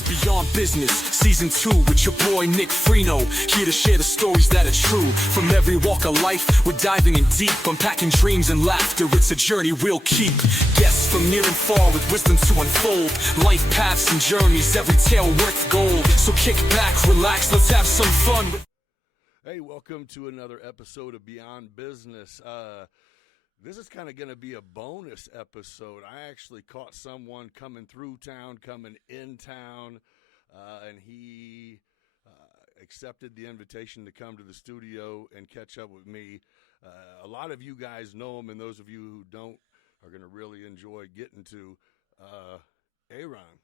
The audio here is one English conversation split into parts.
is Beyond Business, Season 2 with your boy Nick Freno. Here to share the stories that are true. From every walk of life, we're diving in deep, unpacking dreams and laughter. It's a journey we'll keep. Guests from near and far with wisdom to unfold. Life paths and journeys, every tale worth gold. So kick back, relax, let's have some fun. Hey, welcome to another episode of Beyond Business. This is kind of going to be a bonus episode. I actually caught someone coming through town, coming in town, and he accepted the invitation to come to the studio and catch up with me. A lot of you guys know him, and those of you who don't are going to really enjoy getting to Aahrown.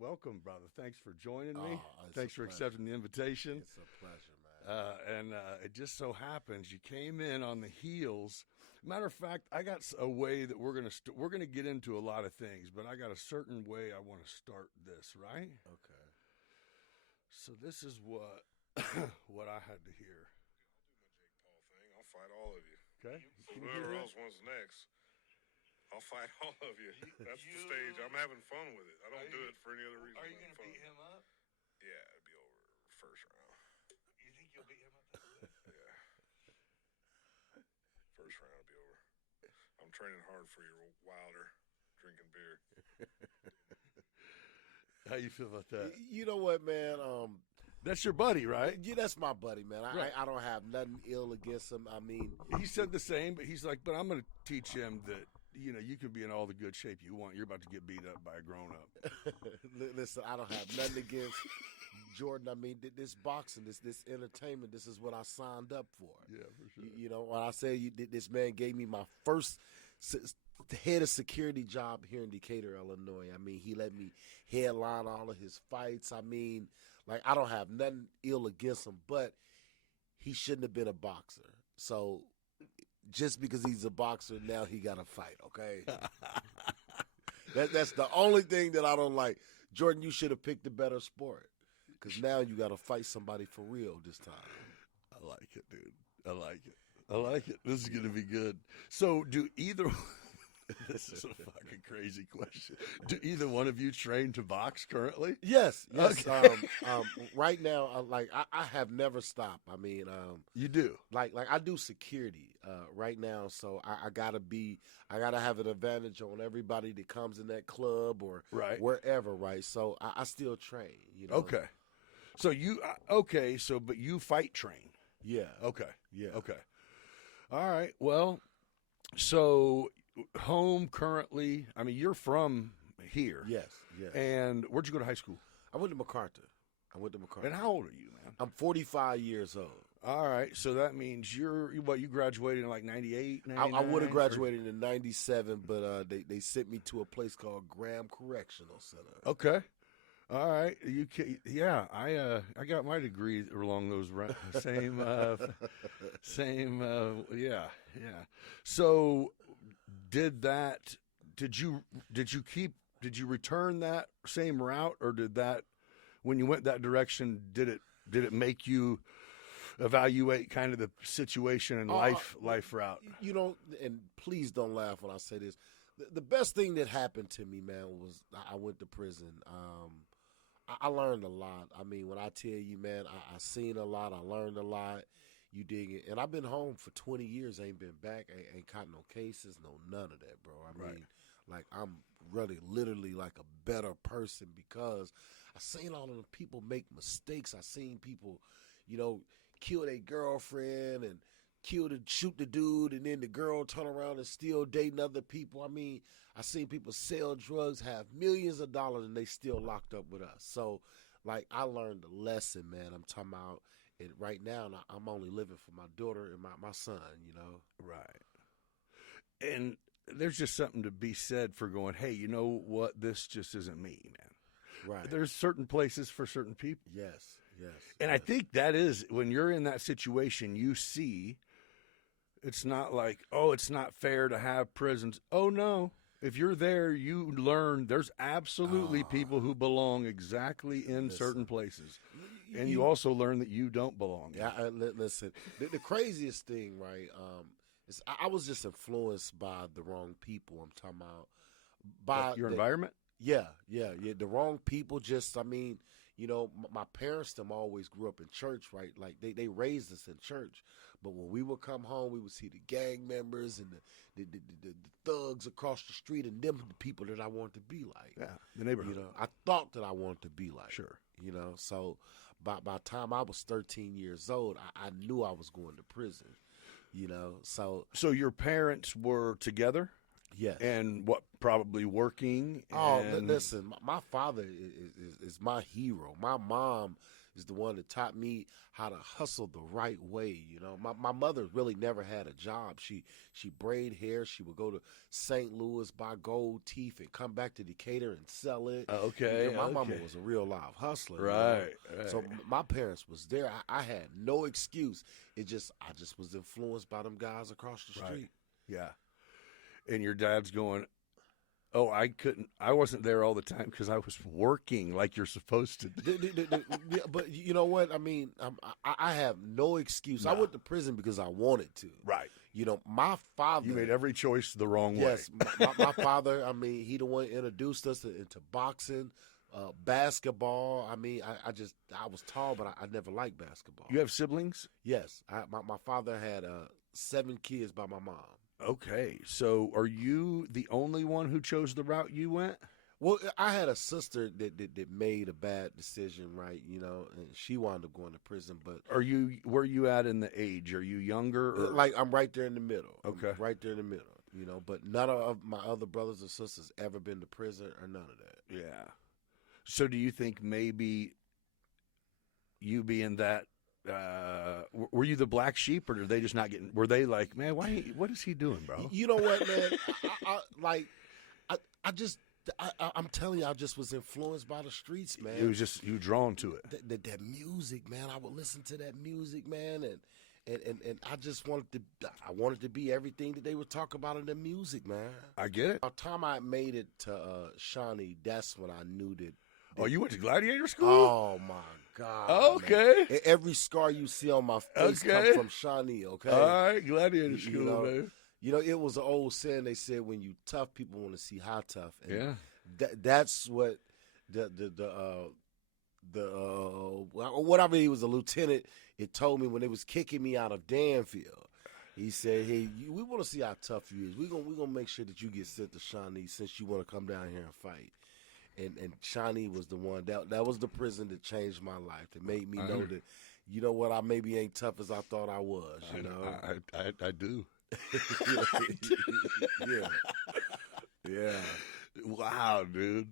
Welcome, brother. Thanks for joining me. Thanks for accepting the invitation. It's a pleasure, man. It just so happens you came in on the heels. Matter of fact, I got a way that we're gonna get into a lot of things, but I got a certain way I want to start this, right? Okay. So this is what what I had to hear. I'll do my Jake Paul thing. I'll fight all of you. Okay. Whoever else wants next, I'll fight all of you. That's the stage. I'm having fun with it. I don't do it for any other reason. Are you going to beat him up? Yeah, it'd be over first round. You think you'll beat him up? Yeah. First round will be over. I'm training hard for your Wilder, drinking beer. How you feel about that? You know what, man? That's your buddy, right? Yeah, that's my buddy, man. Right. I don't have nothing ill against him. I mean, He said the same, but he's like, but I'm going to teach him that, you know, you can be in all the good shape you want. You're about to get beat up by a grown-up. listen, I don't have nothing against Jordan. I mean, this boxing, this entertainment, this is what I signed up for. Yeah, for sure. You know, when I say this man gave me my first head of security job here in Decatur, Illinois. I mean, he let me headline all of his fights. I mean, like, I don't have nothing ill against him, but he shouldn't have been a boxer. So just because he's a boxer, now he got to fight, okay? That's the only thing that I don't like. Jordan, you should have picked a better sport because now you got to fight somebody for real this time. I like it, dude. I like it. I like it. This is going to be good. So do either – this is a fucking crazy question. Do either one of you train to box currently? Yes. Okay. Right now, I have never stopped. I mean, You do? like I do security right now, so I gotta have an advantage on everybody that comes in that club or Right. wherever, right? So I still train. You know. Okay. So but you fight train. Yeah. Okay. Yeah. Okay. All right. Well, so home currently, I mean, you're from here. Yes. Yes. And where'd you go to high school? I went to MacArthur. And how old are you, man? I'm 45 years old. All right. So that means you graduated in like 98, I would have graduated in 97, but they sent me to a place called Graham Correctional Center. Okay. All right. I got my degree along those same yeah. So did you return that same route, or did that, when you went that direction, did it make you evaluate kind of the situation and life route? You know, and please don't laugh when I say this. The best thing that happened to me, man, was I went to prison. I learned a lot. I mean, when I tell you, man, I seen a lot. I learned a lot. You dig it? And I've been home for 20 years. I ain't been back. I ain't caught no cases, none of that, bro. I mean, like, I'm really literally like a better person because I seen all of the people make mistakes. I seen people, you know, kill their girlfriend and shoot the dude, and then the girl turn around and still dating other people. I mean, I seen people sell drugs, have millions of dollars, and they still locked up with us. So, like, I learned a lesson, man. I'm talking about it right now, and I'm only living for my daughter and my son, you know? Right. And there's just something to be said for going, hey, you know what? This just isn't me, man. Right. There's certain places for certain people. Yes. And I think that is, when you're in that situation, you see, it's not like, oh, it's not fair to have prisons. Oh, no. If you're there, you learn there's absolutely people who belong exactly in certain places. And you also learn that you don't belong. Yeah, listen, the craziest thing, right, I was just influenced by the wrong people. I'm talking about by your environment? Yeah. The wrong people just, I mean, you know, my parents them always grew up in church, right? Like they raised us in church. But when we would come home, we would see the gang members and the thugs across the street, and them the people that I wanted to be like. Yeah, the neighborhood. You know, I thought that I wanted to be like. Sure. You know, so by the time I was 13 years old, I knew I was going to prison. You know, so your parents were together? yes. And what, probably working? Listen, my father is my hero. My mom is the one that taught me how to hustle the right way. You know, my mother really never had a job. She braid hair. She would go to St. Louis, buy gold teeth, and come back to Decatur and sell it. Okay. You know, my mama was a real live hustler. you know? Right. So my parents was there. I had no excuse. I just was influenced by them guys across the street. Right. Yeah. And your dad's going, oh, I wasn't there all the time because I was working like you're supposed to do. Yeah, but you know what? I mean, I have no excuse. Nah. I went to prison because I wanted to. Right. You know, my father. You made every choice the wrong way. Yes, my father. I mean, he the one introduced us into boxing, basketball. I mean, I was tall, but I never liked basketball. You have siblings? Yes, my father had 7 kids by my mom. Okay. So are you the only one who chose the route you went? Well, I had a sister that made a bad decision, right? You know, and she wound up going to prison. But Where are you at in the age? Are you younger? Or? like I'm right there in the middle. Okay. I'm right there in the middle. You know, but none of my other brothers and sisters ever been to prison or none of that. Yeah. So do you think maybe you being that, were you the black sheep, or did they just not getting? Were they like, man, what is he doing, bro? You know what, man? I'm telling you, I just was influenced by the streets, man. It was just you drawn to it. That music, man. I would listen to that music, man, and I just wanted to be everything that they would talk about in the music, man. I get it. By the time I made it to Shawnee, that's when I knew that. Oh, you went to gladiator school? Oh my God! Okay. Man. Every scar you see on my face comes from Shawnee. Okay. All right, gladiator school, man. You know, it was an old saying. They said, "When you tough, people want to see how tough." And yeah. That's what whatever he was a lieutenant. It told me when they was kicking me out of Danville. He said, "Hey, we want to see how tough you is. We're gonna make sure that you get sent to Shawnee since you want to come down here and fight." And Shawnee was the one that was the prison that changed my life. That made me know that, you know what, I maybe ain't tough as I thought I was. You know, I do. Yeah. Wow, dude.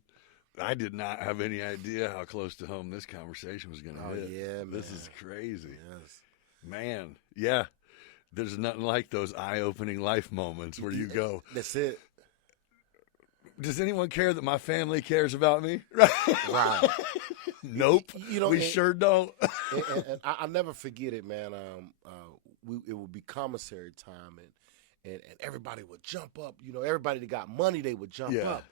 I did not have any idea how close to home this conversation was going to hit. Yeah, man. This is crazy. Yes. Man, yeah. There's nothing like those eye-opening life moments where you go, That's it. does anyone care that my family cares about me? Right. Nope. You know, we sure don't. and I never forget it, man. It would be commissary time, and everybody would jump up. You know, everybody that got money, they would jump up.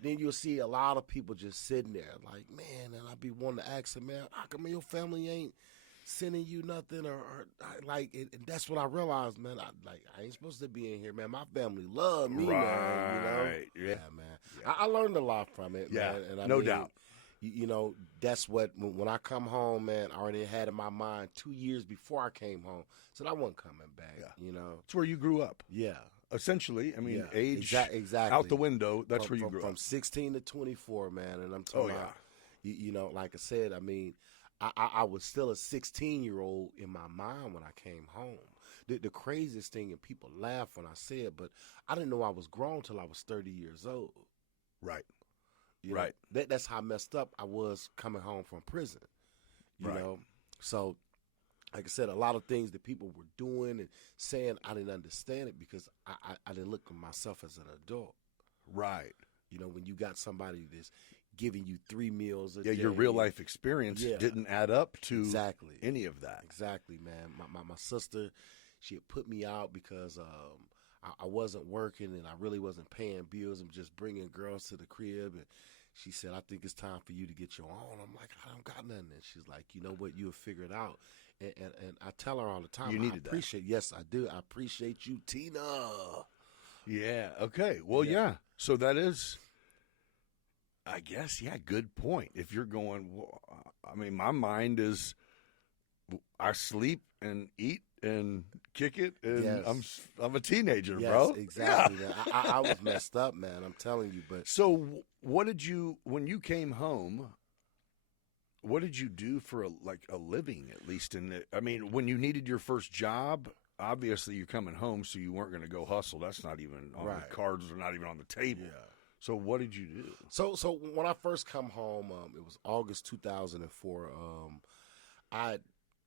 Then you'll see a lot of people just sitting there like, man, and I'd be wanting to ask them, man, how come your family ain't sending you nothing? Or like, and that's when I realized, man, I ain't supposed to be in here, man. My family love me, man. You know? Yeah, man. Yeah. I learned a lot from it, man. And no doubt. You know, that's what, when I come home, man, I already had in my mind 2 years before I came home. So I wasn't coming back, you know. It's where you grew up. Yeah. Essentially, I mean, age exactly out the window, that's where you grew up. From 16 to 24, man, and I'm talking about, you know, like I said, I mean, I was still a 16-year-old in my mind when I came home. The craziest thing, and people laugh when I say it, but I didn't know I was grown till I was 30 years old. Right. You know, that's how messed up I was coming home from prison. You know? So, like I said, a lot of things that people were doing and saying, I didn't understand it because I didn't look at myself as an adult. Right. You know, when you got somebody that's giving you 3 meals a day. Your real life experience didn't add up to any of that. Exactly, man. My sister, she had put me out because I wasn't working and I really wasn't paying bills and just bringing girls to the crib. And she said, I think it's time for you to get your own. I'm like, I don't got nothing. And she's like, you know what? You'll figure it out. And I tell her all the time, you needed I appreciate that. Yes, I do. I appreciate you, Tina. Yeah. Okay. Well, yeah. So that is, I guess, yeah, good point. If you're going, well, I mean, my mind is, I sleep and eat and kick it, and Yes. I'm a teenager, Yes, bro. exactly, man. I was messed up, man. I'm telling you. But So, what did you, when you came home, what did you do for a living, at least I mean, when you needed your first job, obviously you're coming home, so you weren't going to go hustle. That's not even on the cards, or not even on the table. yeah. So what did you do? So when I first come home, it was August 2004.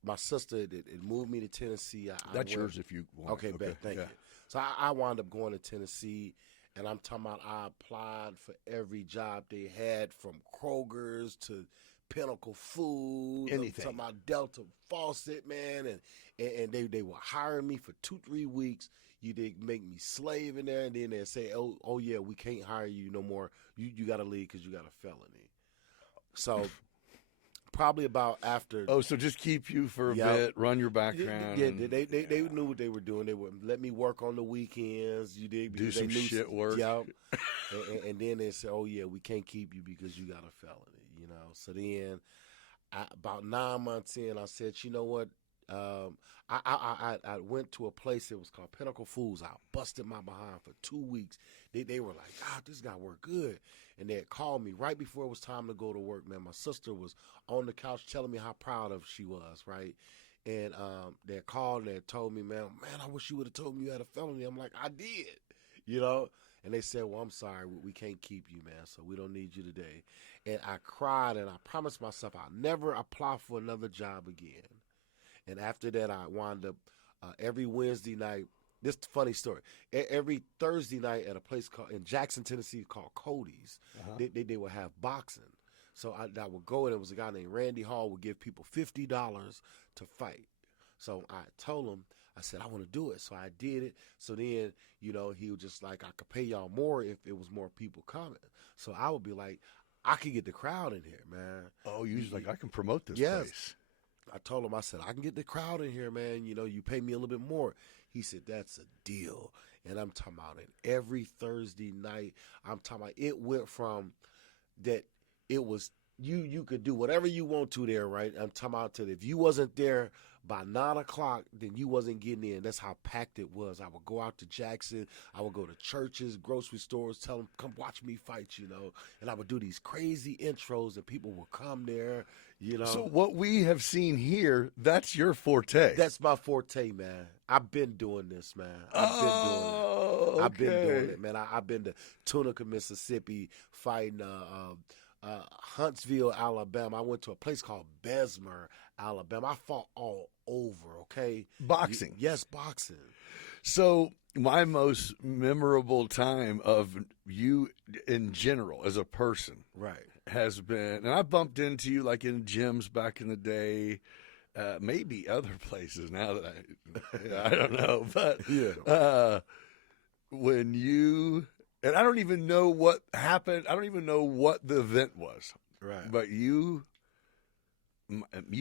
My sister it moved me to Tennessee. That's yours if you want. Okay, bet. Thank you. So I wound up going to Tennessee, and I'm talking about I applied for every job they had, from Kroger's to Pinnacle Foods. Anything. I'm talking about Delta Faucet, man, and they were hiring me for 2-3 weeks. You did make me slave in there, and then they say, oh yeah, we can't hire you no more. You got to leave because you got a felony. So probably about after. Oh, so just keep you for a bit, run your background. Yeah, they knew what they were doing. They would let me work on the weekends. You did do some shit work. Yeah, and then they said, oh yeah, we can't keep you because you got a felony. So then, about 9 months in, I said, you know what? I went to a place that was called Pinnacle Foods. I busted my behind for 2 weeks. They were like, this guy worked good. And they had called me right before it was time to go to work, man. My sister was on the couch telling me how proud of she was, right? And they had called and they had told me, man, I wish you would have told me you had a felony. I'm like, I did, And they said, well, I'm sorry, we can't keep you, man, so we don't need you today. And I cried, and I promised myself I'll never apply for another job again. And after that, I wound up every Wednesday night. This is a funny story. Every Thursday night at a place in Jackson, Tennessee, called Cody's, they would have boxing. So I would go, and there was a guy named Randy Hall would give people $50 to fight. So I told him, I said, I want to do it. So I did it. So then, he was just like, I could pay y'all more if it was more people coming. So I would be like, I could get the crowd in here, man. Oh, you was like, I can promote this place. I told him, I said, I can get the crowd in here, man. You pay me a little bit more. He said, that's a deal. And I'm talking about it every Thursday night. I'm talking about it went from that it was you could do whatever you want to there, right? I'm talking about to if you wasn't there by 9 o'clock, then you wasn't getting in. That's how packed it was. I would go out to Jackson. I would go to churches, grocery stores, tell them, come watch me fight, And I would do these crazy intros, and people would come there, So what we have seen here, that's your forte. That's my forte, man. I've been doing this, man. I've been doing it, man. I've been to Tunica, Mississippi, fighting Huntsville, Alabama. I went to a place called Bessemer, Alabama. I fought all over, okay? Boxing. Yes, boxing. So my most memorable time of you in general as a person has been, and I bumped into you like in gyms back in the day, maybe other places now that I don't know, but when you, and I don't even know what happened. I don't even know what the event was. Right. But you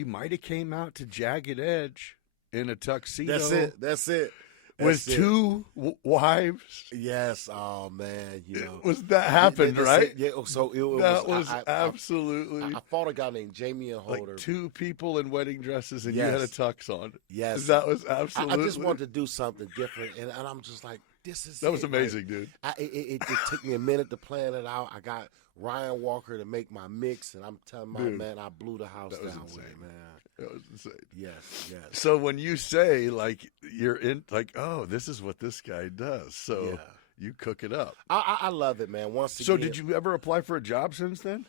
might have came out to Jagged Edge in a tuxedo. That's it. With two wives. Yes. Oh man, Was that happened, right? Yeah. So it was absolutely. I fought a guy named Jamie and Holder. Like two people in wedding dresses, and you had a tux on. Yes. That was absolutely. I just wanted to do something different, and I'm just like, that was amazing, dude. It took me a minute to plan it out. I got Ryan Walker to make my mix, and I'm telling my man, I blew the house down with it, man. That was insane. Yes. So when you say like you're in, like, oh, this is what this guy does, so you cook it up. I love it, man. Once again. So did you ever apply for a job since then?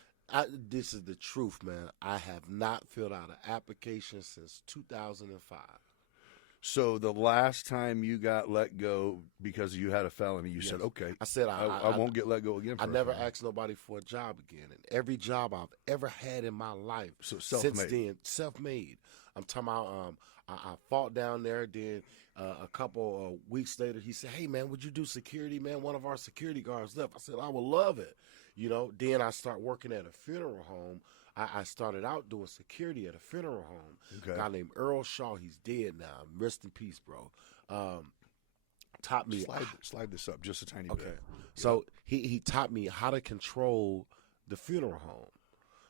This is the truth, man. I have not filled out an application since 2005. So the last time you got let go because you had a felony, you said, okay. I said, I won't get let go again. I never asked nobody for a job again. And every job I've ever had in my life since then, self-made. I'm talking about I fought down there. Then a couple weeks later, he said, hey, man, would you do security, man? One of our security guards left. I said, I would love it. Then I start working at a funeral home. I started out doing security at a funeral home. Okay. A guy named Earl Shaw, he's dead now. Rest in peace, bro. Taught me. Slide this up just a tiny bit. Okay. So he taught me how to control the funeral home.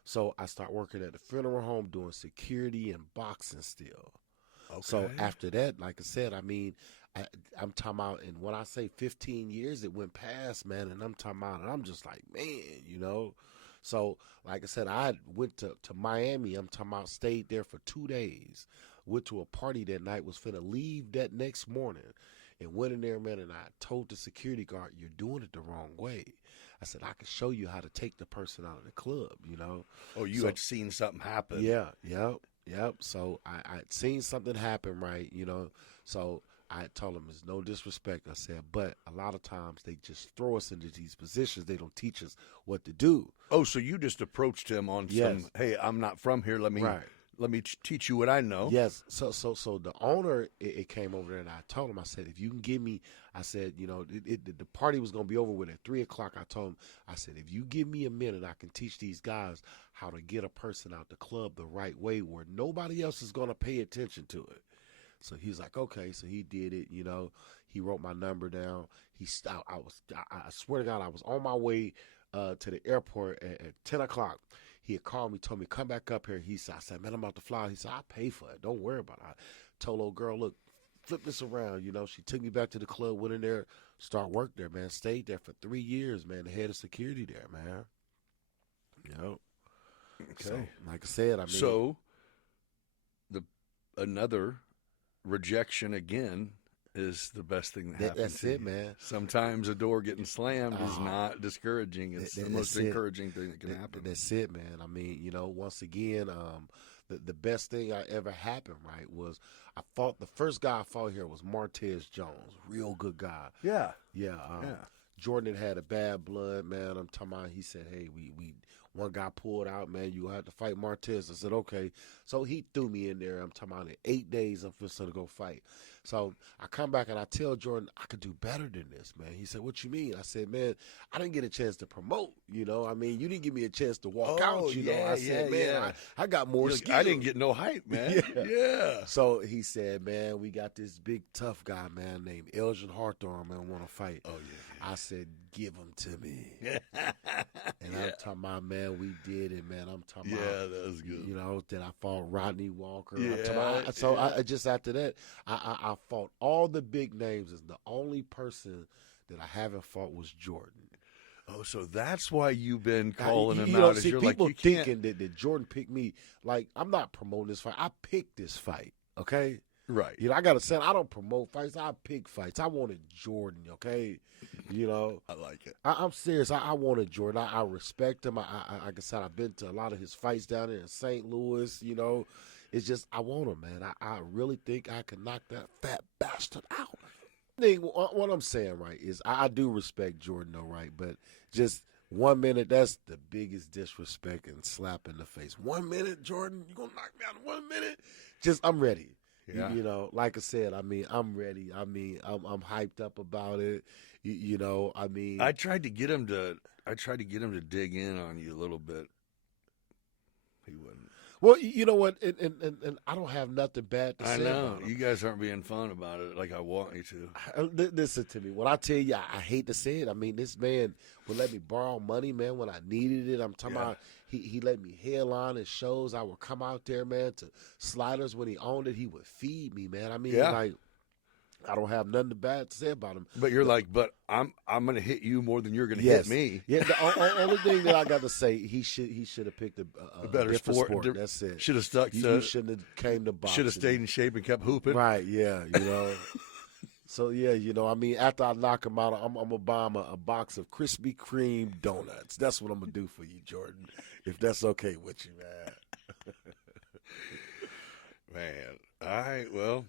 So I start working at the funeral home doing security and boxing still. Okay. So after that, like I said, I mean, I'm talking about, and when I say 15 years, it went past, man, and I'm talking about, and I'm just like, man, you know. So, like I said, I went to Miami. I'm talking about, stayed there for 2 days. Went to a party that night, was finna leave that next morning, and went in there, man, and I told the security guard, you're doing it the wrong way. I said, I can show you how to take the person out of the club, you know. Oh, you had seen something happen. Yeah, yep. So I'd seen something happen, right, you know. So I told him, it's no disrespect. I said, but a lot of times they just throw us into these positions. They don't teach us what to do. Oh, so you just approached him on some, hey, I'm not from here. Let me teach you what I know. Yes. So the owner, it came over there, and I told him, I said, if you can give me, I said, you know, the party was going to be over with at 3:00. I told him, I said, if you give me a minute, I can teach these guys how to get a person out the club the right way where nobody else is going to pay attention to it. So he was like, okay. So he did it, you know. He wrote my number down. I swear to God, I was on my way to the airport at 10:00. He had called me, told me, come back up here. I said, man, I'm about to fly. He said, I'll pay for it. Don't worry about it. I told old girl, look, flip this around. You know, she took me back to the club, went in there, start work there, man. Stayed there for 3 years, man. The head of security there, man. Yep. Okay. So, like I said, I mean. So, another rejection again is the best thing that happens. That's it, man. Sometimes a door getting slammed is not discouraging. It's the most encouraging thing that can happen. That's it, man. I mean, you know, once again, the best thing I ever happened, right, was the first guy I fought here was Martez Jones. Real good guy. Yeah. Jordan had a bad blood, man. I'm talking about, he said, hey, we one guy pulled out, man, you have to fight Martez. I said, okay. So he threw me in there. I'm talking about in 8 days, I'm supposed to go fight. So I come back and I tell Jordan, I could do better than this, man. He said, what you mean? I said, man, I didn't get a chance to promote, you know. I mean, you didn't give me a chance to walk out, you know. I said, man, I got more skills. I didn't get no hype, man. Yeah. So he said, man, we got this big tough guy, man, named Elgin Hawthorne, man, want to fight. Oh, yeah. I said, give him to me. And I'm talking about, man, we did it, man. I'm talking about. Yeah, that was good. You know, then I fought Rodney Walker. Yeah. I just after that, I fought all the big names. And the only person that I haven't fought was Jordan. Oh, so that's why you've been calling him know, out. see, You're people like, you thinking that Jordan picked me. Like, I'm not promoting this fight. I picked this fight, okay? Right. You know, I got to say, I don't promote fights. I pick fights. I wanted Jordan, okay? You know. I like it. I'm serious. I wanted Jordan. I respect him. Like I said, I've been to a lot of his fights down there in St. Louis, you know. It's just, I want him, man. I really think I can knock that fat bastard out. What I'm saying, right, is I do respect Jordan, though, right? But just 1 minute, that's the biggest disrespect and slap in the face. 1 minute, Jordan, you going to knock me out in 1 minute? Just, I'm ready. Yeah. You know, like I said, I mean, I'm ready. I mean, I'm hyped up about it. You know, I mean, I tried to get him to dig in on you a little bit. He wouldn't. Well, you know what, and I don't have nothing bad to say. I know about him. you guys aren't being fun about it like I want you to. Listen to me. When I tell you, I hate to say it. I mean, this man would let me borrow money, man, when I needed it. I'm talking about he let me headline his shows. I would come out there, man, to Sliders when he owned it. He would feed me, man. I mean, like, I don't have nothing bad to say about him. But you're like, but I'm going to hit you more than you're going to hit me. Yeah, the only thing that I got to say, he should have picked a better different sport. That's it. Should have stuck to. You shouldn't have came to boxing. Should have stayed in shape and kept hooping. Right? Yeah, you know. So yeah, you know, I mean, after I knock him out, I'm gonna buy him a box of Krispy Kreme donuts. That's what I'm gonna do for you, Jordan. If that's okay with you, man. Man, all right. Well,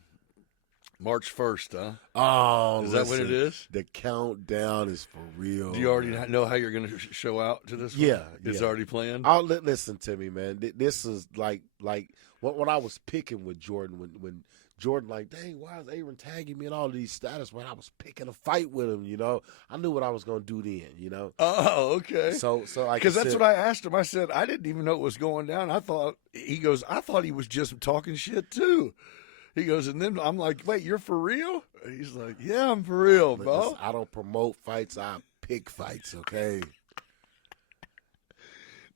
March 1st, huh? Oh, is that when it is? The countdown is for real. Do you already know how you're going to show out to this one? Yeah. It's already planned? Listen to me, man. This is like when I was picking with Jordan, when Jordan like, dang, why is Aahrown tagging me in all these status when I was picking a fight with him, you know? I knew what I was going to do then, you know? Oh, okay. So because that's what I asked him. I said, I didn't even know what was going down. I thought he was just talking shit too. He goes, and then I'm like, wait, you're for real? He's like, yeah, I'm for real, bro. I don't promote fights. I pick fights, okay?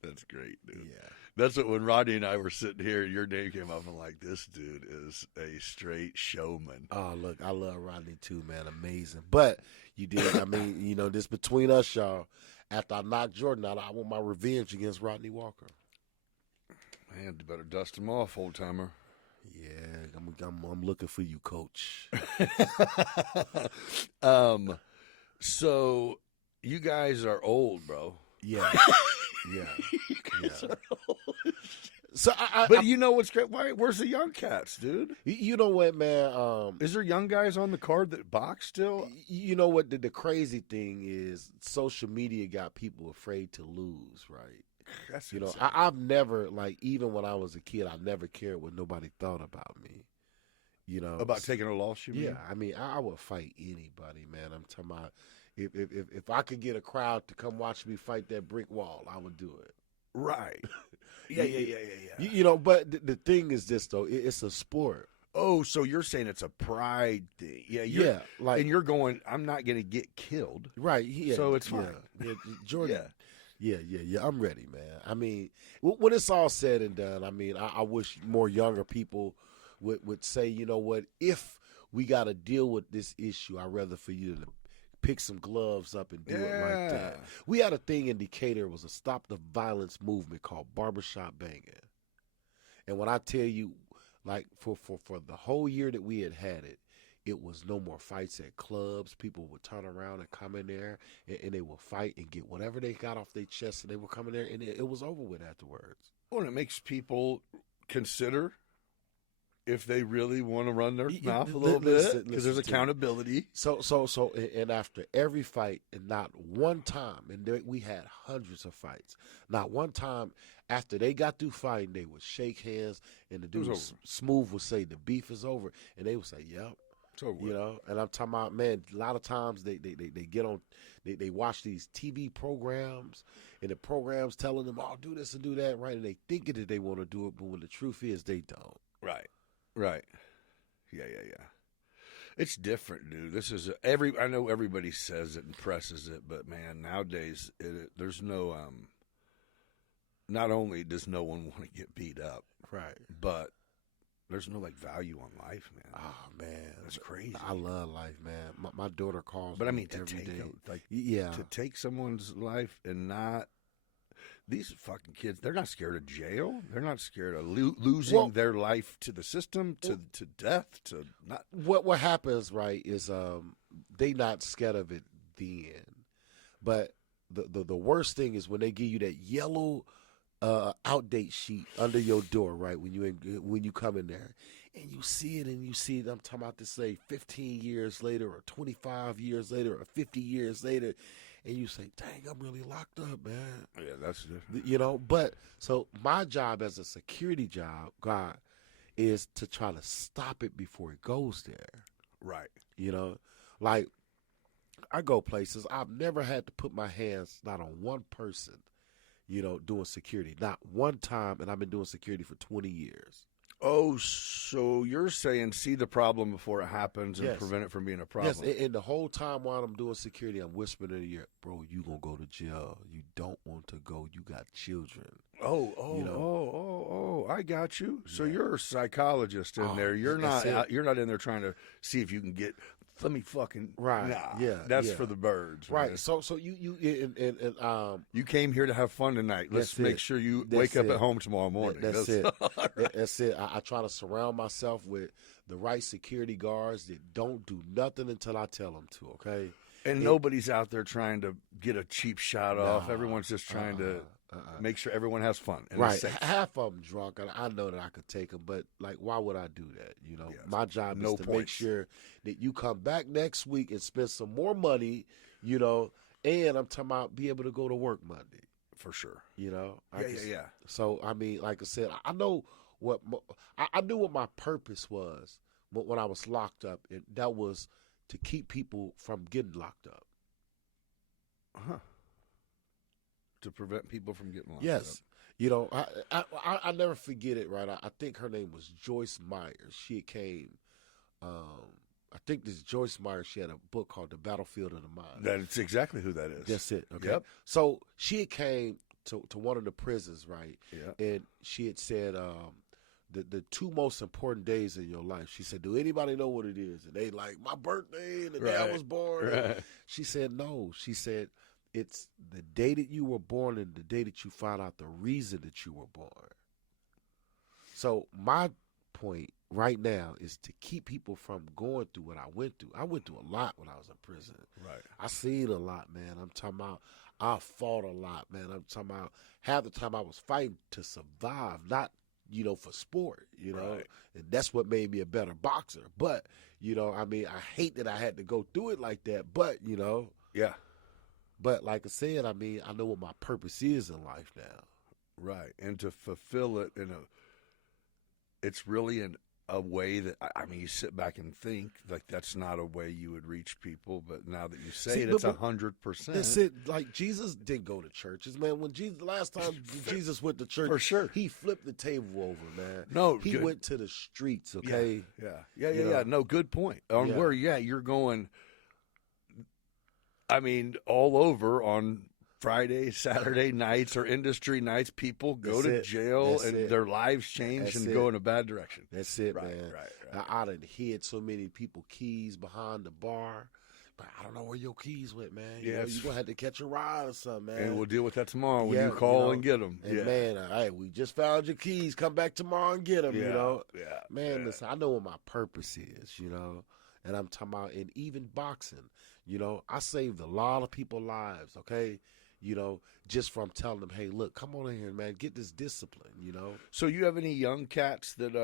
That's great, dude. Yeah. That's what when Rodney and I were sitting here, your name came up. I'm like, this dude is a straight showman. Oh, look, I love Rodney too, man. Amazing. But you did, I mean, this between us, y'all. After I knocked Jordan out, I want my revenge against Rodney Walker. Man, you better dust him off, old timer. Yeah, I'm looking for you, Coach. So you guys are old, bro. Yeah. Yeah. You guys are old. So, But you know what's great? Where's the young cats, dude? you know what, man? Is there young guys on the card that box still? You know what? The crazy thing is, social media got people afraid to lose, right? That's You know, insane. I've never, like, even when I was a kid, I never cared what nobody thought about me. You know, About taking a loss, you mean? yeah. I mean, I would fight anybody, man. I'm talking about if I could get a crowd to come watch me fight that brick wall, I would do it. Right. Yeah. You know, but the thing is this though, it's a sport. Oh, so you're saying it's a pride thing? Yeah. Yeah, like And you're going, I'm not going to get killed. right. Yeah, So it's fine. Yeah, Jordan. Yeah. Yeah. I'm ready, man. I mean, when it's all said and done, I mean, I wish more younger people would say, you know what, if we got to deal with this issue, I'd rather for you to pick some gloves up and do it like that. Yeah. We had a thing in Decatur, it was a stop the violence movement called barbershop banging. And when I tell you, like for the whole year that we had it, it was no more fights at clubs. People would turn around and come in there and they would fight and get whatever they got off their chest, and they would come in there and it was over with afterwards. Well, it makes people consider if they really want to run their mouth a little bit, because there's accountability. So, and after every fight, and not one time, and we had hundreds of fights, not one time after they got through fighting, they would shake hands, and the dude Smooth would say the beef is over, and they would say, "Yep." It's over with. You know, and I'm talking about, man, a lot of times they get on, they watch these TV programs, and the programs telling them, "Oh, do this and do that," right? And they think that they want to do it, but when the truth is, they don't. Right. Yeah. It's different, dude. This is I know everybody says it and presses it, but man, nowadays there's no. Not only does no one want to get beat up, Right. but there's no value on life, man. Oh man, That's crazy. I love life, man. My daughter calls But I me mean, to every day. take to take someone's life and not. These fucking kids, they're not scared of jail. They're not scared of losing their life to the system, to death, to not. What happens, right, is they not scared of it then. But the worst thing is when they give you that yellow outdate sheet under your door, right, when you come in there. And you see it, I'm talking about to say 15 years later or 25 years later or 50 years later. And you say, dang, I'm really locked up, man. Yeah, that's different. You know, but so my job as a security job, God, is to try to stop it before it goes there. Right. You know, like I go places, I've never had to put my hands not on one person, you know, doing security. Not one time, and I've been doing security for 20 years. Oh, so you're saying see the problem before it happens and Yes. prevent it from being a problem. Yes, and the whole time while I'm doing security, I'm whispering in your ear, bro, you gonna go to jail. You don't want to go. You got children. I got you. So you're a psychologist in there. You're that's not it. you're not in there trying to see if you can get. Let me fucking Right. Nah, Yeah, that's yeah. for the birds. Right. Man. So you You came here to have fun tonight. Let's That's make it. sure you That's wake up it. at home tomorrow morning. That's it. That's it. I try to surround myself with the right security guards that don't do nothing until I tell them to. Okay. And nobody's out there trying to get a cheap shot off. Everyone's just trying to make sure everyone has fun. And Right. is safe. Half of them drunk, and I know that I could take them, but like, why would I do that? You know, Yes. my job No is to make points. sure that you come back next week and spend some more money. You know, and I'm talking about be able to go to work Monday. For sure. You know. Yeah. So I mean, like I said, I know what I knew what my purpose was when I was locked up, and that was to keep people from getting locked up. To prevent people from getting locked Yes. up. You know, I never forget it, right? I think her name was Joyce Myers. She came, I think this Joyce Myers, she had a book called The Battlefield of the Mind. That's exactly who that is. That's it. Okay. Yep. So she came to one of the prisons, right? Yeah. And she had said the two most important days in your life. She said, "Do anybody know what it is?" And they like, "My birthday and the day I was born." Right. She said, "No." She said, "It's the day that you were born and the day that you found out the reason that you were born." So my point right now is to keep people from going through what I went through. I went through a lot when I was in prison. Right. I seen a lot, man. I'm talking about I fought a lot, man. I'm talking about half the time I was fighting to survive, not, for sport, Right. And that's what made me a better boxer. But, I mean, I hate that I had to go through it like that, but, Yeah. but like I said, I mean, I know what my purpose is in life now. Right. And to fulfill it it's really a way that, I mean, you sit back and think like that's not a way you would reach people, but now that you say it, it's 100%. That's it. Like Jesus didn't go to churches, man. When Jesus, last time Jesus went to church, For sure. he flipped the table over, man. No, he good. went to the streets. Okay, Yeah. No, good point. On where, you're going, I mean, all over on Friday, Saturday nights or industry nights, people go to jail and their lives change and go in a bad direction. That's it, Right, man. right. I done hid so many people keys behind the bar, but I don't know where your keys went, man. You're going to have to catch a ride or something, man. And we'll deal with that tomorrow when you call and get them. And man, hey, we just found your keys. Come back tomorrow and get them, Yeah. Man, listen, I know what my purpose is, and I'm talking about, and even boxing, I saved a lot of people's lives, okay? Just from telling them, hey, look, come on in here, man, get this discipline, So you have any young cats that,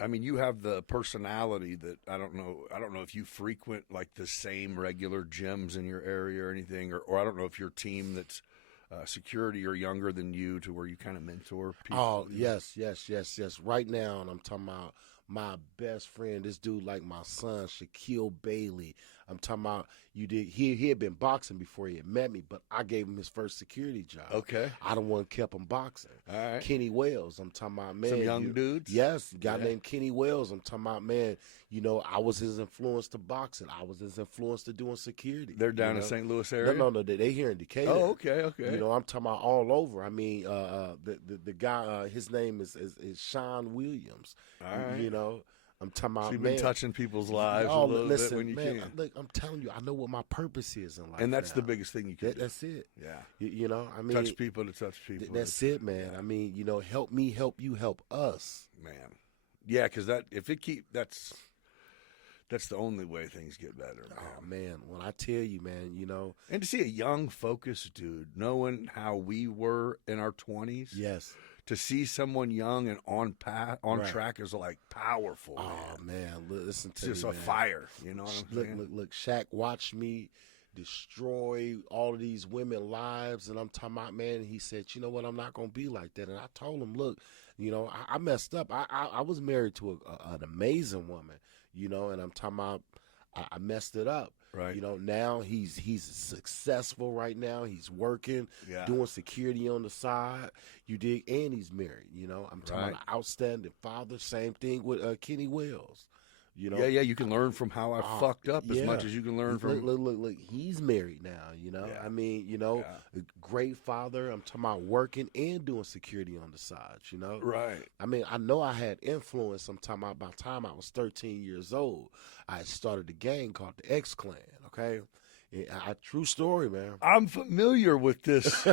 I mean, you have the personality that I don't know if you frequent like the same regular gyms in your area or anything, or I don't know if your team that's security or younger than you to where you kind of mentor people. Oh, yes. Right now, and I'm talking about my best friend, this dude like my son, Shaquille Bailey. I'm talking about he had been boxing before he had met me, but I gave him his first security job. Okay. I the one kept him boxing. All right. Kenny Wells, I'm talking about, man. Some young dudes? Yes, a guy named Kenny Wells. I'm talking about, man, I was his influence to boxing. I was his influence to doing security. They're down in St. Louis area? No, they here in Decatur. Oh, okay. I'm talking about all over. I mean, the guy, his name is Sean Williams. All right. I'm talking about, So you've man, been touching people's lives a little bit when you man, can. Look, I'm telling you, I know what my purpose is in life. And that's now. the biggest thing you can do. That's it. Yeah. I mean, Touch people to touch people. That's it, man. I mean, help me, help you, help us. Man. Yeah, because that's the only way things get better, man. Oh, man, when I tell you, man, And to see a young, focused dude, knowing how we were in our 20s. Yes. To see someone young and on Right. track is like powerful. Oh, man, listen to It's just me, a man. fire. You know what I'm saying? Look, Shaq watched me destroy all of these women's lives, and I'm talking about, man, he said, you know what, I'm not going to be like that. And I told him, look, I messed up. I was married to an amazing woman, and I'm talking about, I messed it up. Right. Now he's successful right now. He's working, doing security on the side. You dig? And he's married. I'm talking about an outstanding father. Same thing with Kenny Wells. Yeah, you can learn from how I fucked up as much as you can learn from. Look, he's married now. Yeah. I mean, a great father. I'm talking about working and doing security on the side. Right. I mean, I know I had influence. I'm talking about by the time I was 13 years old, I had started a gang called the X Clan. Okay. True story, man. I'm familiar with this.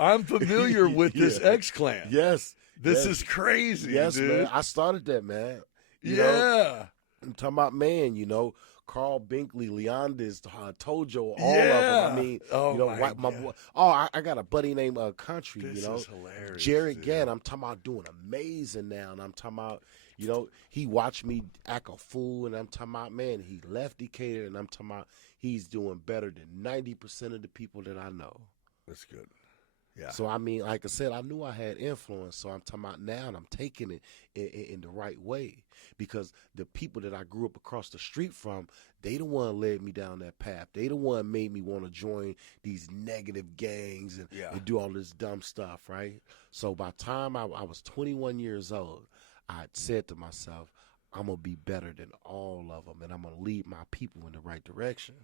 I'm familiar with this X Clan. Yes. This is crazy. Yes, dude. man. I started that, man. You Yeah. know? I'm talking about, man, Carl Binkley, Leondis, Tojo, all of them. I mean, my boy. Oh, I got a buddy named Country, This is hilarious. Jared dude. Gadd, I'm talking about doing amazing now. And I'm talking about, he watched me act a fool. And I'm talking about, man, he left Decatur. And I'm talking about he's doing better than 90% of the people that I know. That's good. Yeah. So, I mean, like I said, I knew I had influence. So I'm talking about now, and I'm taking it in the right way. Because the people that I grew up across the street from, they the one led me down that path. They the one made me want to join these negative gangs and do all this dumb stuff, right? So by the time I was 21 years old, I had said to myself, I'm going to be better than all of them, and I'm going to lead my people in the right direction.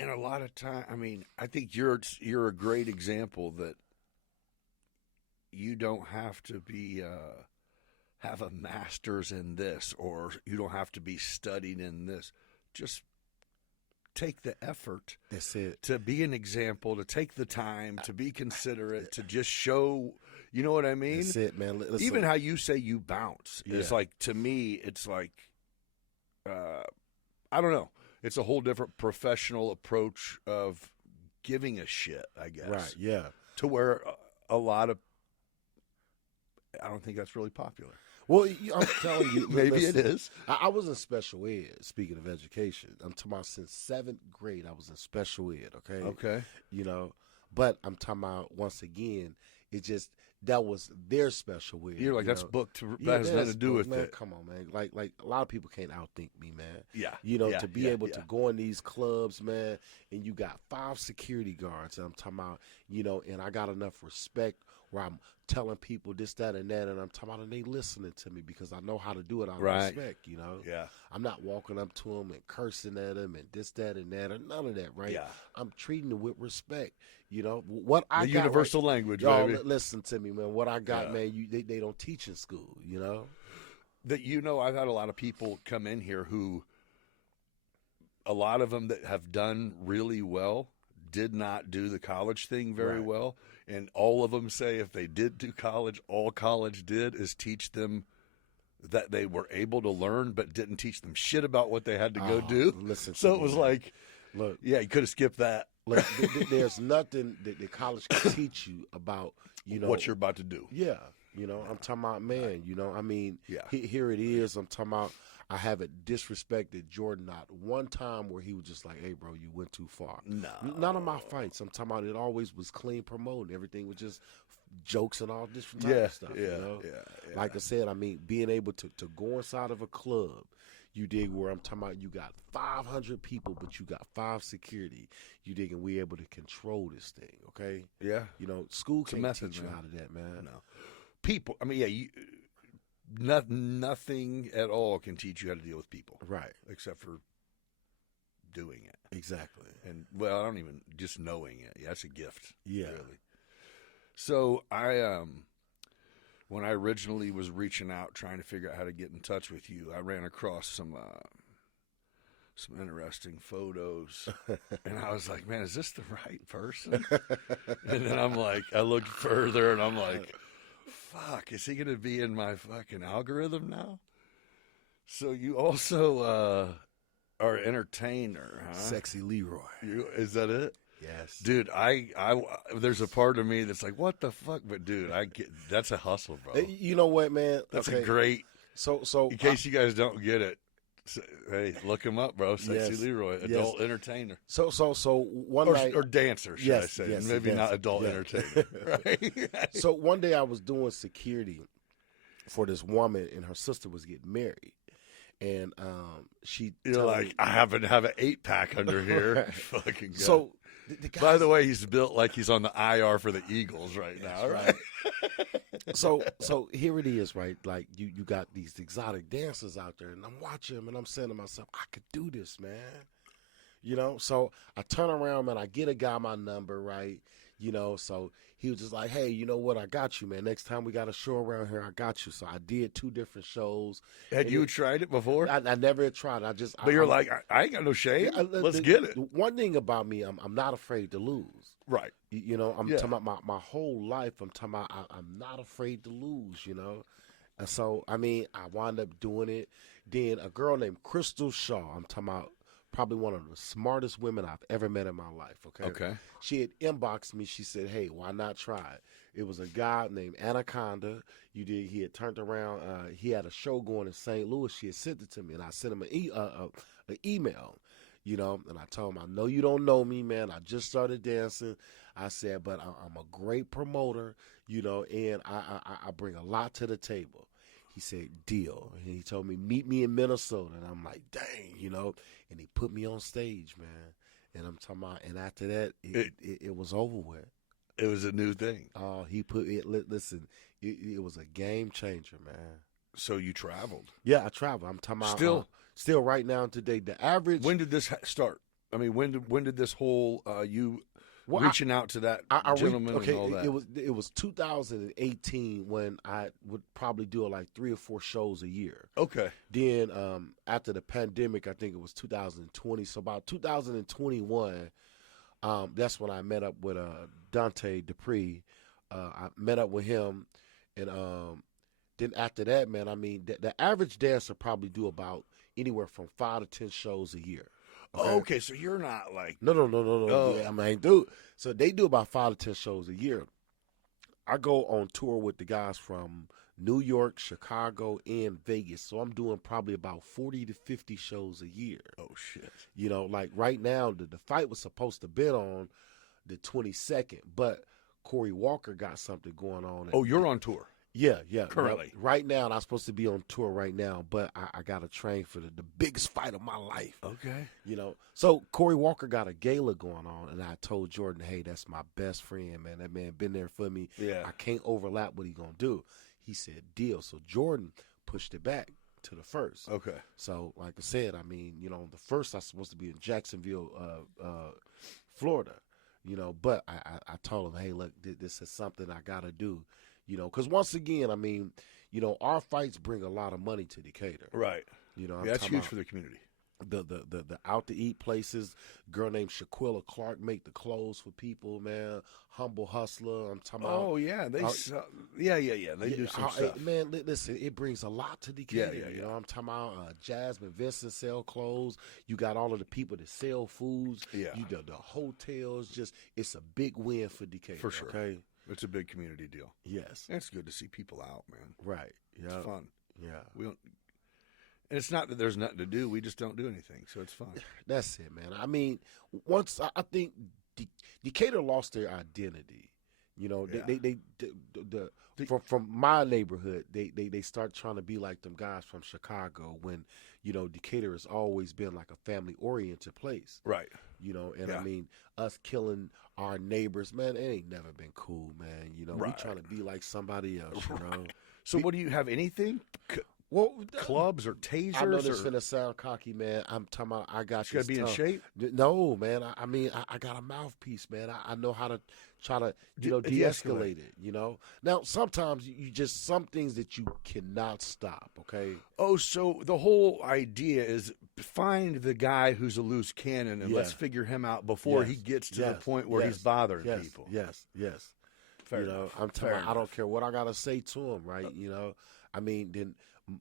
And a lot of time, I mean, I think you're a great example that you don't have to be have a master's in this, or you don't have to be studied in this. Just take the effort. That's it. To be an example, to take the time, to be considerate, to just show. You know what I mean? That's it, man. Listen. Even how you say you bounce. Yeah. It's like, to me, it's like, I don't know. It's a whole different professional approach of giving a shit, I guess. Right, yeah. To where a lot of, I don't think that's really popular. Well, I'm telling you. Maybe listen, it is. I was in special ed, speaking of education. I'm talking about since 7th grade, I was in special ed, okay? Okay. You know, but I'm talking about, once again, it just, that was their special ed. You're like, that's booked. That has nothing to do with man, it. Come on, man. Like a lot of people can't outthink me, man. Yeah. You know, Yeah, to be yeah, able yeah. to go in these clubs, man, and you got 5 security guards, and I'm talking about, you know, and I got enough respect where I'm telling people this, that, and that, and I'm talking about, and they listening to me because I know how to do it out of Right. respect, you know? Yeah. I'm not walking up to them and cursing at them and this, that, and that, or none of that, right? Yeah. I'm treating them with respect, you know? What I The got universal language, y'all, baby. listen to me, man. What I got, Yeah. man, they don't teach in school, you know? That, you know, I've had a lot of people come in here who, a lot of them that have done really well did not do the college thing very Right. well. And all of them say if they did do college, all college did is teach them that they were able to learn, but didn't teach them shit about what they had to go Oh, do. listen to So me, it was man. like, Look, yeah, you could have skipped that. look there's nothing that the college can teach you about, you know, what you're about to do. Yeah, you know, I'm talking about, man, you know, I mean, Yeah. here it is. I'm talking about, I haven't disrespected Jordan not one time where he was just like, hey, bro, you went too far. No. None of my fights, I'm talking about, it always was clean promoting. Everything was just jokes and all different type Yeah, of stuff, yeah, you know? yeah. Like I said, I mean, being able to go inside of a club, you dig, where I'm talking about, you got 500 people, but you got 5 security. You dig, and we able to control this thing, okay? Yeah. You know, school a can't method, teach you man. how to that, man. No. People, I mean, yeah, nothing at all can teach you how to deal with people. Right. Except for doing it. Exactly. And, well, I don't even, just knowing it. Yeah, that's a gift. Yeah. Really. So when I originally was reaching out, trying to figure out how to get in touch with you, I ran across some interesting photos, and I was like, man, is this the right person? And then I'm like, I looked further, and I'm like, fuck, is he going to be in my fucking algorithm now? So you also are an entertainer, huh? Sexy Leroy. Is that it? Yes. Dude, I there's a part of me that's like, what the fuck? But dude, I get, that's a hustle, bro. You know what, man? That's okay. a great. So In case you guys don't get it, hey, look him up, bro. Sexy Yes. Leroy, adult entertainer, So one night, or dancer, should Yes, I say? yes, Maybe not dancer. adult Yeah. entertainer, right? so one day I was doing security for this woman, and her sister was getting married, and she. You're told like, me- I happen to have an 8-pack under here. Right. Fucking guy. So the guy. By the way, he's built like he's on the IR for the Eagles right now, right? so here it is, right? Like you got these exotic dancers out there, and I'm watching them, and I'm saying to myself, I could do this, man. You know, so I turn around, man, I get a guy my number, right? You know, so he was just like, hey, you know what? I got you, man. Next time we got a show around here, I got you. So I did 2 different shows. Had And you tried it before? I never had tried. But you're like, I ain't got no shame. Let's get it. The one thing about me, I'm not afraid to lose. Right. You know, I'm Yeah. talking about my whole life. I'm talking about I'm not afraid to lose, you know. And so, I mean, I wound up doing it. Then a girl named Crystal Shaw, I'm talking about probably one of the smartest women I've ever met in my life, okay? Okay. She had inboxed me. She said, hey, why not try it? It was a guy named Anaconda. He had turned around. He had a show going in St. Louis. She had sent it to me, and I sent him an email. You know, and I told him, I know you don't know me, man. I just started dancing. I said, but I'm a great promoter, you know, and I bring a lot to the table. He said, deal. And he told me, meet me in Minnesota. And I'm like, dang, you know. And he put me on stage, man. And I'm talking about, and after that, it was over with. It was a new thing. He put it, listen, it was a game changer, man. So you traveled. Yeah, I travel. I'm talking about. Still right now today, the average. When did this start? I mean, when did this whole you Well, reaching out to that gentleman and all that? It was 2018 when I would probably do like 3 or 4 shows a year. Okay. Then after the pandemic, I think it was 2020. So about 2021, that's when I met up with Dante Dupree. I met up with him, and then after that, man, I mean, the average dancer probably do about anywhere from 5 to 10 shows a year. Okay, so you're not like No. Oh. Yeah, I mean, dude. So they do about 5 to 10 shows a year. I go on tour with the guys from New York, Chicago, and Vegas. So I'm doing probably about 40 to 50 shows a year. oh shit. You know, like right now, the fight was supposed to be on the 22nd, but Corey Walker got something going on. Oh, you're on tour. Yeah. Currently. Right now, and I'm supposed to be on tour right now, but I got to train for the biggest fight of my life. Okay. You know, so Corey Walker got a gala going on, and I told Jordan, hey, that's my best friend, man. That man been there for me. Yeah. I can't overlap what he going to do. He said, deal. So Jordan pushed it back to the first. Okay. So, like I said, I mean, you know, the first I was supposed to be in Jacksonville, Florida, you know, but I told him, hey, look, this is something I got to do, you know, because once again, I mean, you know, our fights bring a lot of money to Decatur. Right. You know, Yeah, that's huge for the community. The out to eat places. Girl named Shaquilla Clark make the clothes for people, man. Humble hustler. I'm talking about. Oh yeah, they sell, yeah. They do some stuff. Man, listen, it brings a lot to Decatur. Yeah. You know, I'm talking about Jasmine Vincent sell clothes. You got all of the people that sell foods. Yeah. You the hotels. Just it's a big win for Decatur. For sure. Okay. It's a big community deal. Yes. It's good to see people out, man. Right. Yeah. It's fun. Yeah. We don't. And it's not that there's nothing to do. We just don't do anything, so it's fun. That's it, man. I mean, once I think Decatur lost their identity. You know, Yeah. from my neighborhood, they start trying to be like them guys from Chicago when, you know, Decatur has always been like a family oriented place. Right. You know, and Yeah. I mean, us killing our neighbors, man, it ain't never been cool, man. You know, Right. we trying to be like somebody else, you know. So, what do you have? Anything? Well, Clubs or tasers? I know this or finna sound cocky, man. I'm talking about I got you got to this be in tongue. shape. No, man. I mean, I got a mouthpiece, man. I know how to try to, you know, de-escalate it, you know. Now, sometimes you just, some things that you cannot stop, okay? Oh, so the whole idea is find the guy who's a loose cannon and Yeah. let's figure him out before he Yes. gets to the Yes. point where Yes. he's bothering Yes. people. Yes. Fair You know, enough. I'm Fair telling I enough. don't care what I got to say to him, right? You know, I mean, then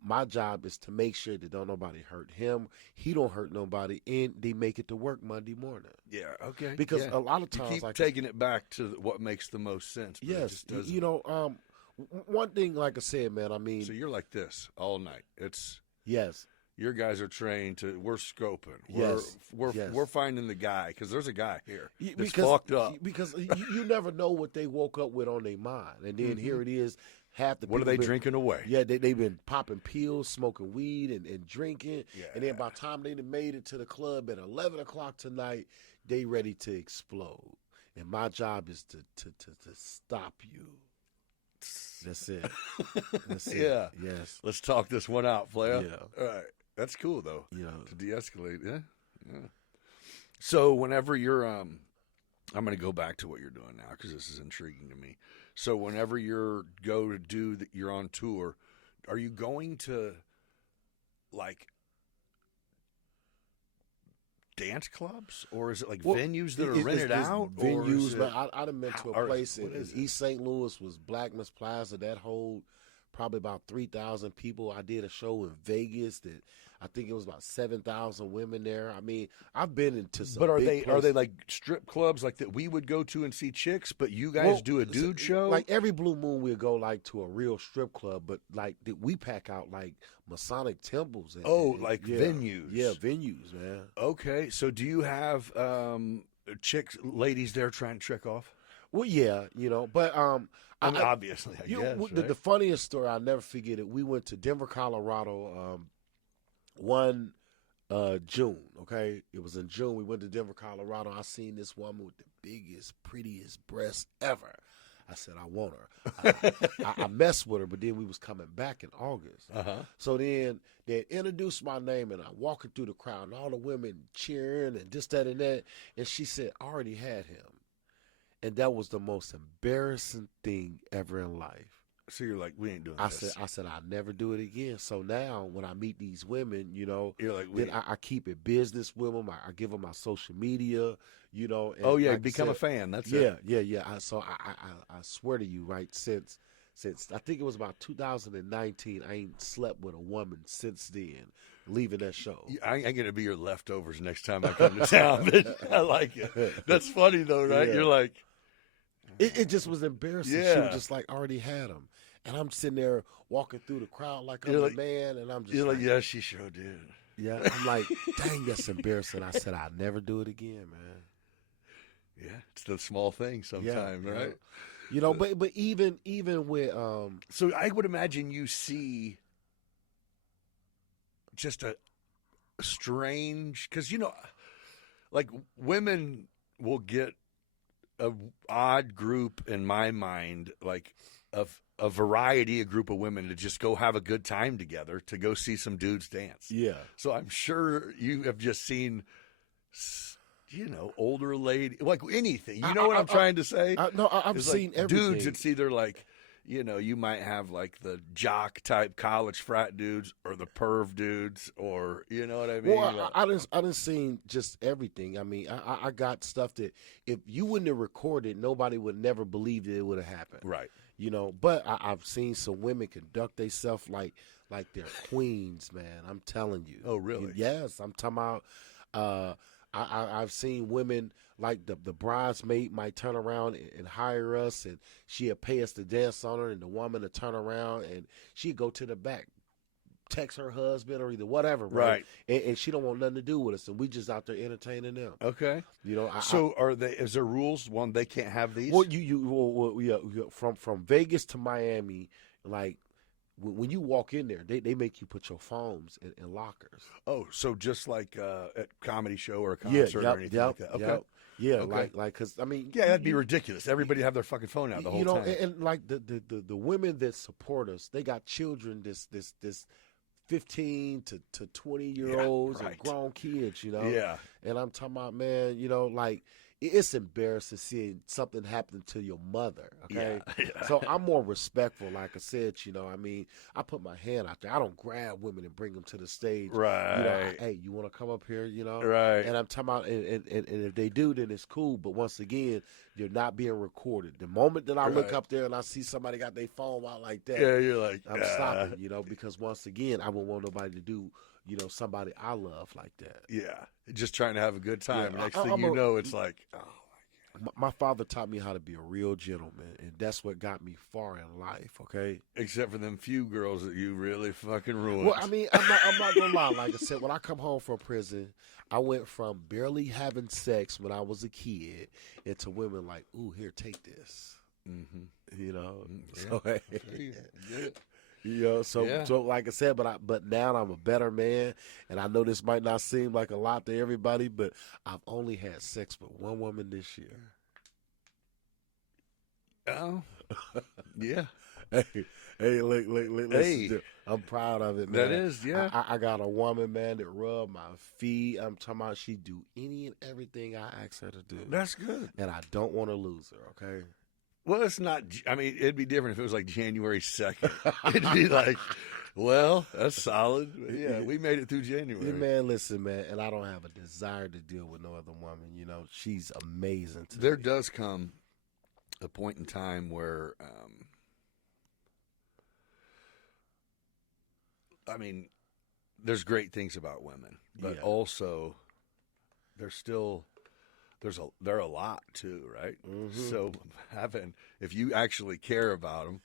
my job is to make sure that don't nobody hurt him. He don't hurt nobody, and they make it to work Monday morning. Yeah, okay. Because yeah. a lot of You times, keep like taking it back to what makes the most sense. But it yes, just doesn't. you know, one thing, like I said, man, I mean, So you're like this all night. It's yes. your guys are trained to. We're scoping. Yes. We're finding the guy because there's a guy here Y- that's because, fucked up. Because you never know what they woke up with on their mind, and then here it is. Half the What are people they been- drinking away? Yeah, they've been popping pills, smoking weed, and drinking. Yeah. And then by the time they done made it to the club at 11 o'clock tonight, they ready to explode. And my job is to stop you. That's it. That's it. Yeah. Yes. Let's talk this one out, player. Yeah. All right. That's cool though. You know. To de-escalate. Yeah. So whenever you're, I'm going to go back to what you're doing now because this is intriguing to me. So whenever you're you're on tour, are you going to like dance clubs or is it like Well, venues that are it's rented out? or is Venues, it- man. I done been to or a place what in is it? East St. Louis was Blackman's Plaza. That hold probably about 3,000 people. I did a show in Vegas that I think it was about 7,000 women there. I mean, I've been into some. But are big they places. like strip clubs like that we would go to and see chicks, but you guys Well, do a dude show? Like every blue moon, we'll go like to a real strip club, but like we pack out like Masonic temples. Like yeah, venues. Yeah, venues, man. Okay, so do you have ladies there trying to trick off? Well, yeah, you know, but I mean, obviously, I you- guess. the Right? funniest story, I'll never forget it. We went to Denver, Colorado, one June. Okay, it was in June. We went to Denver, Colorado. I seen this woman with the biggest, prettiest breasts ever. I said, I want her. I messed with her, but then we was coming back in August. So then they introduced my name, and I walking through the crowd, and all the women cheering and this, that, and that. And she said, I already had him. And that was the most embarrassing thing ever in life. So you're like, we ain't doing I this. said, I'll never do it again. So now when I meet these women, you know, You're like, then I keep it business with them. I give them my social media, you know. And oh, yeah, like I become a said, fan. That's it. Yeah. So I swear to you, right, since I think it was about 2019, I ain't slept with a woman since then, leaving that show. I'm going to be your leftovers next time I come to town. But I like it. That's funny, though, right? Yeah. You're like. It just was embarrassing. She Yeah. was just like, already had him. And I'm sitting there walking through the crowd like I'm You're a like- man, and I'm just You're like, like, yeah, she sure did. yeah. I'm like, dang, that's embarrassing. I said, I'll never do it again, man. Yeah, it's the small things sometimes, Yeah, right? You know, but even with So I would imagine you see just a strange, because, you know, like women will get a odd group in my mind, like of a variety of group of women to just go have a good time together, to go see some dudes dance. yeah. So I'm sure you have just seen, you know, older lady, like anything. You know what I'm trying to say? I've It's seen like everything. dudes. It's either like, you know, you might have like the jock type college frat dudes, or the perv dudes, or you know what I mean. Well, I didn't seen just everything. I mean, I got stuff that if you wouldn't have recorded, nobody would never believe that it would have happened. Right. You know, but I've seen some women conduct themselves like they're queens, man. I'm telling you. Oh, really? Yes, I'm talking about. I've seen women like the bridesmaid might turn around and hire us, and she'd pay us to dance on her, and the woman to turn around and she'd go to the back, text her husband or either whatever, right? And she don't want nothing to do with us, and we just out there entertaining them. Okay. You know, So are they? Is there rules? One, they can't have these. well, yeah, from Vegas to Miami, like when you walk in there, they make you put your phones in lockers. Oh, so just like at comedy show or a concert or anything like that. Okay. Yeah, Okay. like because I mean, Yeah, that'd be ridiculous. Everybody have their fucking phone out the whole you know, time. and like the women that support us, they got children. This 15 to 20-year-olds right. and grown kids. You know. Yeah. And I'm talking about, man, you know, like it's embarrassing seeing something happen to your mother. Okay. Yeah. So I'm more respectful. Like I said, you know, I mean, I put my hand out there. I don't grab women and bring them to the stage. Right. You know, hey, you want to come up here? You know. Right. And I'm talking about, and if they do, then it's cool. But once again, you're not being recorded. The moment that I look Right. up there and I see somebody got their phone out like that, Yeah, you're like, I'm stopping. You know, because once again, I wouldn't want nobody to do, you know, somebody I love like that. Yeah, just trying to have a good time. Yeah, Next I- thing I'm you a- know, it's like, oh, My father taught me how to be a real gentleman, and that's what got me far in life. Okay. except for them few girls that you really fucking ruined. Well, I mean, I'm not gonna lie. Like I said, when I come home from prison, I went from barely having sex when I was a kid into women like, "Ooh, here, take this." Mm-hmm. You know. Yeah. So, I feel you. I get it. you know, so Yeah. so like I said, but now I'm a better man, and I know this might not seem like a lot to everybody, but I've only had sex with one woman this year. Oh, yeah. Hey, look, listen, Hey. I'm proud of it, man. That is, yeah. I got a woman, man, that rub my feet. I'm talking about she do any and everything I ask her to do. That's good. And I don't want to lose her, okay? Well, it's not. I mean, it'd be different if it was like January 2nd. It'd be like, well, that's solid. Yeah, we made it through January. Yeah, man, listen, man, and I don't have a desire to deal with no other woman. You know, she's amazing to There me. does come a point in time where, I mean, there's great things about women, but Yeah. also they're a lot too, right? Mhm. So if you actually care about them,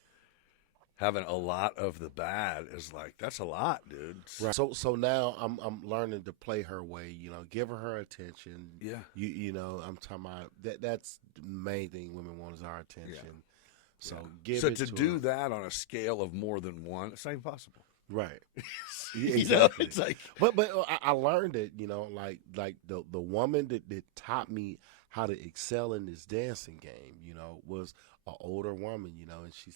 having a lot of the bad is like, that's a lot, dude. Right. So now I'm learning to play her way. You know, give her attention. Yeah. You know, I'm talking about that's the main thing women want is our attention. So give So it to to do her. that on a scale of more than one, it's not even possible. Right. You know, Exactly. it's like, But I learned it, you know, like the woman that taught me how to excel in this dancing game, was an older woman, and she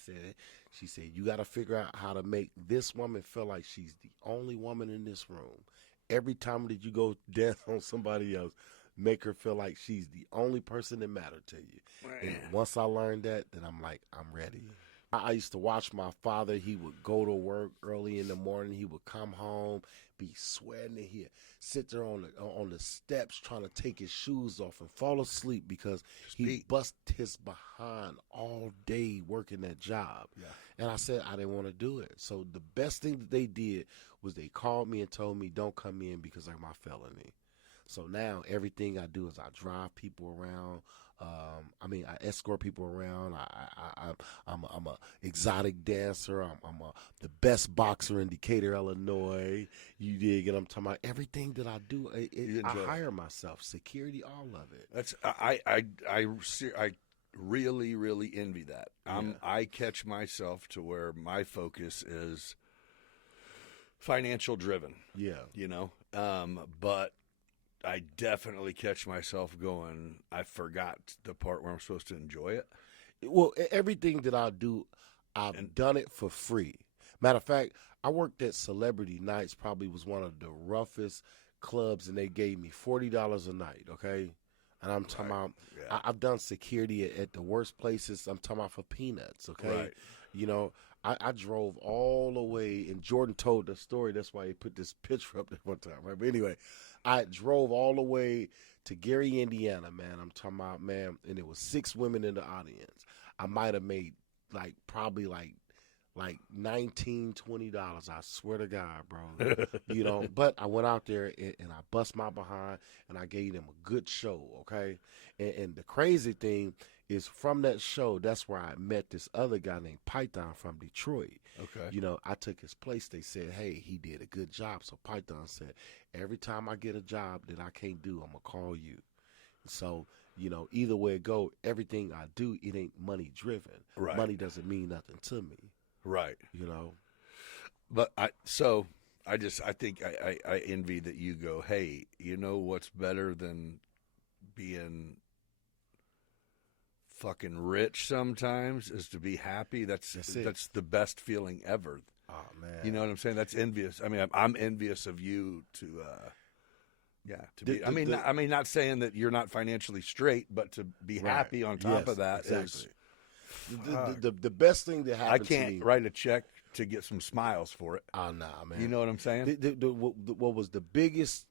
said, you got to figure out how to make this woman feel like she's the only woman in this room. Every time that you go dance on somebody else, make her feel like she's the only person that mattered to you. And once I learned that, then I'm like, I'm ready. I used to watch my father. He would go to work early in the morning. He would come home, be sweating, and he'd sit there on the steps trying to take his shoes off and fall asleep because he bust his behind all day working that job. Yeah. And I said I didn't want to do it. So the best thing that they did was they called me and told me, don't come in because of my felony. So now everything I do is I drive people around. I escort people around. I'm a exotic dancer. I'm the best boxer in Decatur, Illinois. You dig? And I'm talking about everything that I do. I hire myself, security, all of it. That's I really, really envy that. I catch myself to where my focus is financial driven. Yeah, but I definitely catch myself going, I forgot the part where I'm supposed to enjoy it. Well, everything that I do, I've done it for free. Matter of fact, I worked at Celebrity Nights, probably was one of the roughest clubs, and they gave me $40 a night, okay? And I'm talking about, I've done security at the worst places. I'm talking about for peanuts, okay? Right. I drove all the way, and Jordan told the story. That's why he put this picture up there one time, right? But anyway, I drove all the way to Gary, Indiana, man. I'm talking about, man, and there was 6 women in the audience. I might have made probably $19, $20. I swear to God, bro. But I went out there and I bust my behind and I gave them a good show, okay? And the crazy thing is from that show, that's where I met this other guy named Python from Detroit. Okay. I took his place. They said, hey, he did a good job. So Python said, every time I get a job that I can't do, I'm going to call you. So, either way it go, everything I do, it ain't money driven. Right. Money doesn't mean nothing to me. Right. But I think I envy that you go, hey, what's better than being fucking rich sometimes is to be happy. That's the best feeling ever. Oh man. You know what I'm saying? That's envious. I mean, I'm envious of you to be. Not saying that you're not financially straight, but to be happy on top of that is the best thing that happened to me. I can't write a check to get some smiles for it. Oh, nah, man. You know what I'm saying? What was the biggest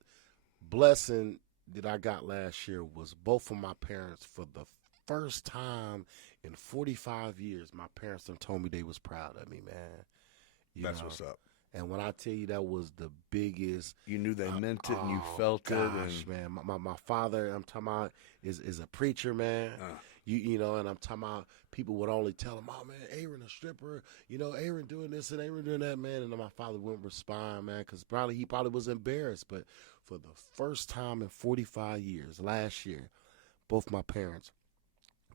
blessing that I got last year was both of my parents, for the first time in 45 years, my parents done told me they was proud of me, man. That's what's up. And when I tell you that was the biggest, you knew they meant it and you felt it. Gosh, man, my father, I'm talking about, is a preacher, man. And I'm talking about people would only tell him, oh, man, Aahrown a stripper, Aahrown doing this and Aahrown doing that, man. And then my father wouldn't respond, man, because he probably was embarrassed. But for the first time in 45 years, last year, both my parents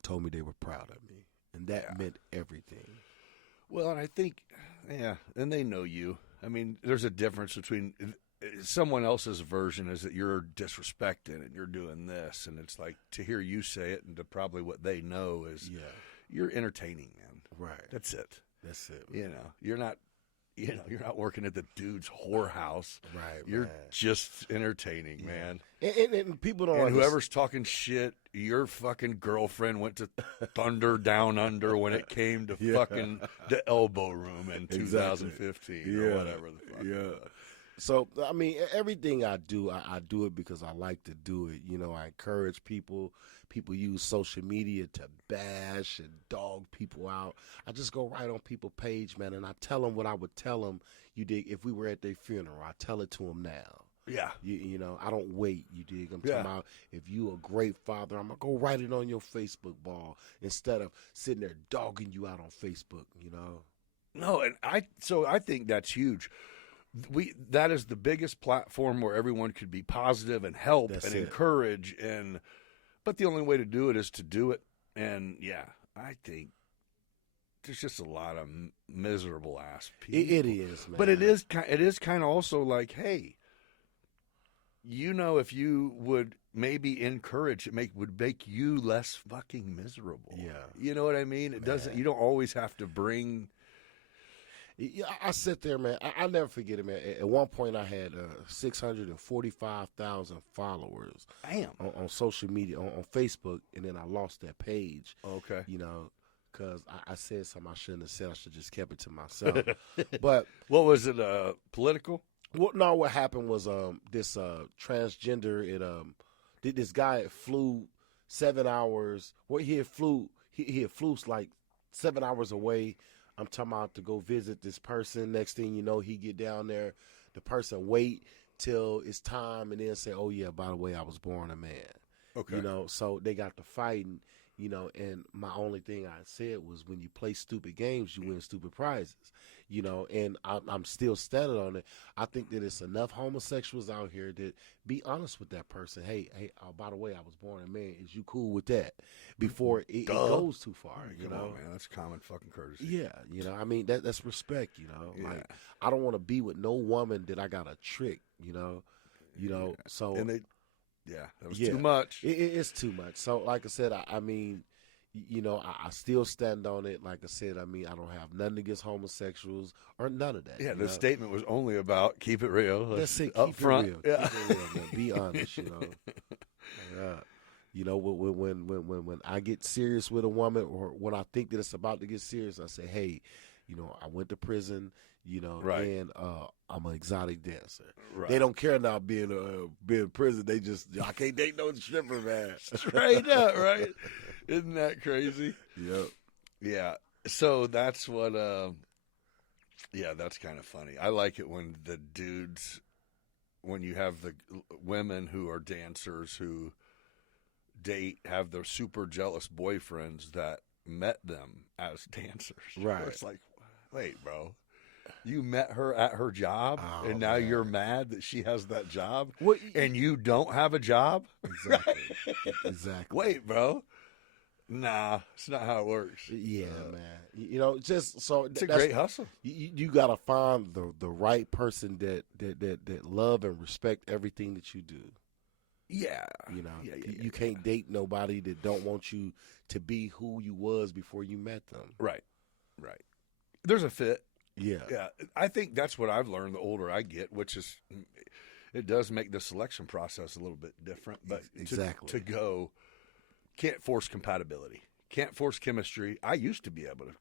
told me they were proud of me. And that meant everything. Well, and I think, and they know you. I mean, there's a difference between someone else's version is that you're disrespecting and you're doing this, and it's like to hear you say it and to probably what they know is you're entertaining, man. Right. That's it. Man. You're not working at the dude's whorehouse. Right. You're just entertaining, man. And people don't. And whoever's talking shit, your fucking girlfriend went to Thunder Down Under when it came to fucking the Elbow Room in 2015 or whatever the fuck. Yeah. So, I mean, everything I do, I do it because I like to do it. I encourage people. People use social media to bash and dog people out. I just go right on people's page, man, and I tell them what I would tell them, if we were at their funeral. I tell it to them now. Yeah. I don't wait, you dig? I'm talking about if you a great father, I'm going to go write it on your Facebook wall instead of sitting there dogging you out on Facebook, No, and I think that's huge. That is the biggest platform where everyone could be positive and help and encourage, but the only way to do it is to do it. And I think there's just a lot of miserable ass people. It is, man. But it is kind of also like, hey, if you would maybe encourage it would make you less fucking miserable. Yeah. You know what I mean? It doesn't. You don't always have to bring. Yeah, I sit there, man. I'll never forget it, man. At one point, I had 645,000 followers Damn. on social media, on Facebook, and then I lost that page. Okay. You know, because I said something I shouldn't have said. I should just kept it to myself. But What was it? Political? no, what happened was this transgender. This guy flew 7 hours. Well, he had flew like 7 hours away. I'm talking about to go visit this person. Next thing you know, he get down there. The person wait till it's time and then say, oh, yeah, by the way, I was born a man. Okay. You know, so they got to fighting, you know, and my only thing I said was when you play stupid games, you win stupid prizes, you know, and I'm still standing on it. I think that it's enough homosexuals out here that be honest with that person. Hey, by the way, I was born a man. Is you cool with that? Before it goes too far, you Come know? on, man. That's common fucking courtesy. Yeah, you know, I mean, that's respect, you know? Yeah. Like, I don't want to be with no woman that I got to trick, you know? So. And that was Yeah. too much. It's too much. So, like I said, I mean, you know, I still stand on it. Like I said, I mean, I don't have nothing against homosexuals or none of that. Yeah, you the know? statement was only about keep it real. That's it. Up Keep front. it real. Yeah. Keep it real, man. Be honest, you know. Yeah. You know, when I get serious with a woman or when I think that it's about to get serious, I say, hey, you know, I went to prison, you know, Right. and I'm an exotic dancer. Right. They don't care now being in prison. They just, I can't date no stripper, man. Straight up, right? Isn't that crazy? Yep. Yeah. So that's what. Yeah, that's kind of funny. I like it when the dudes, when you have the women who are dancers who have their super jealous boyfriends that met them as dancers. Right. Where it's like, wait, bro. You met her at her job, Oh, and now man. you're mad that she has that job, What- and you don't have a job? Exactly. Exactly. Wait, bro. Nah, it's not how it works. Yeah, man. You know, just so It's a that's- great hustle. You got to find the right person that love and respect everything that you do. Yeah. You know, Yeah, you can't date nobody that don't want you to be who you was before you met them. Right. There's a fit. Yeah. Yeah. I think that's what I've learned the older I get, which is it does make the selection process a little bit different. But Exactly. to go, can't force compatibility, can't force chemistry. I used to be able to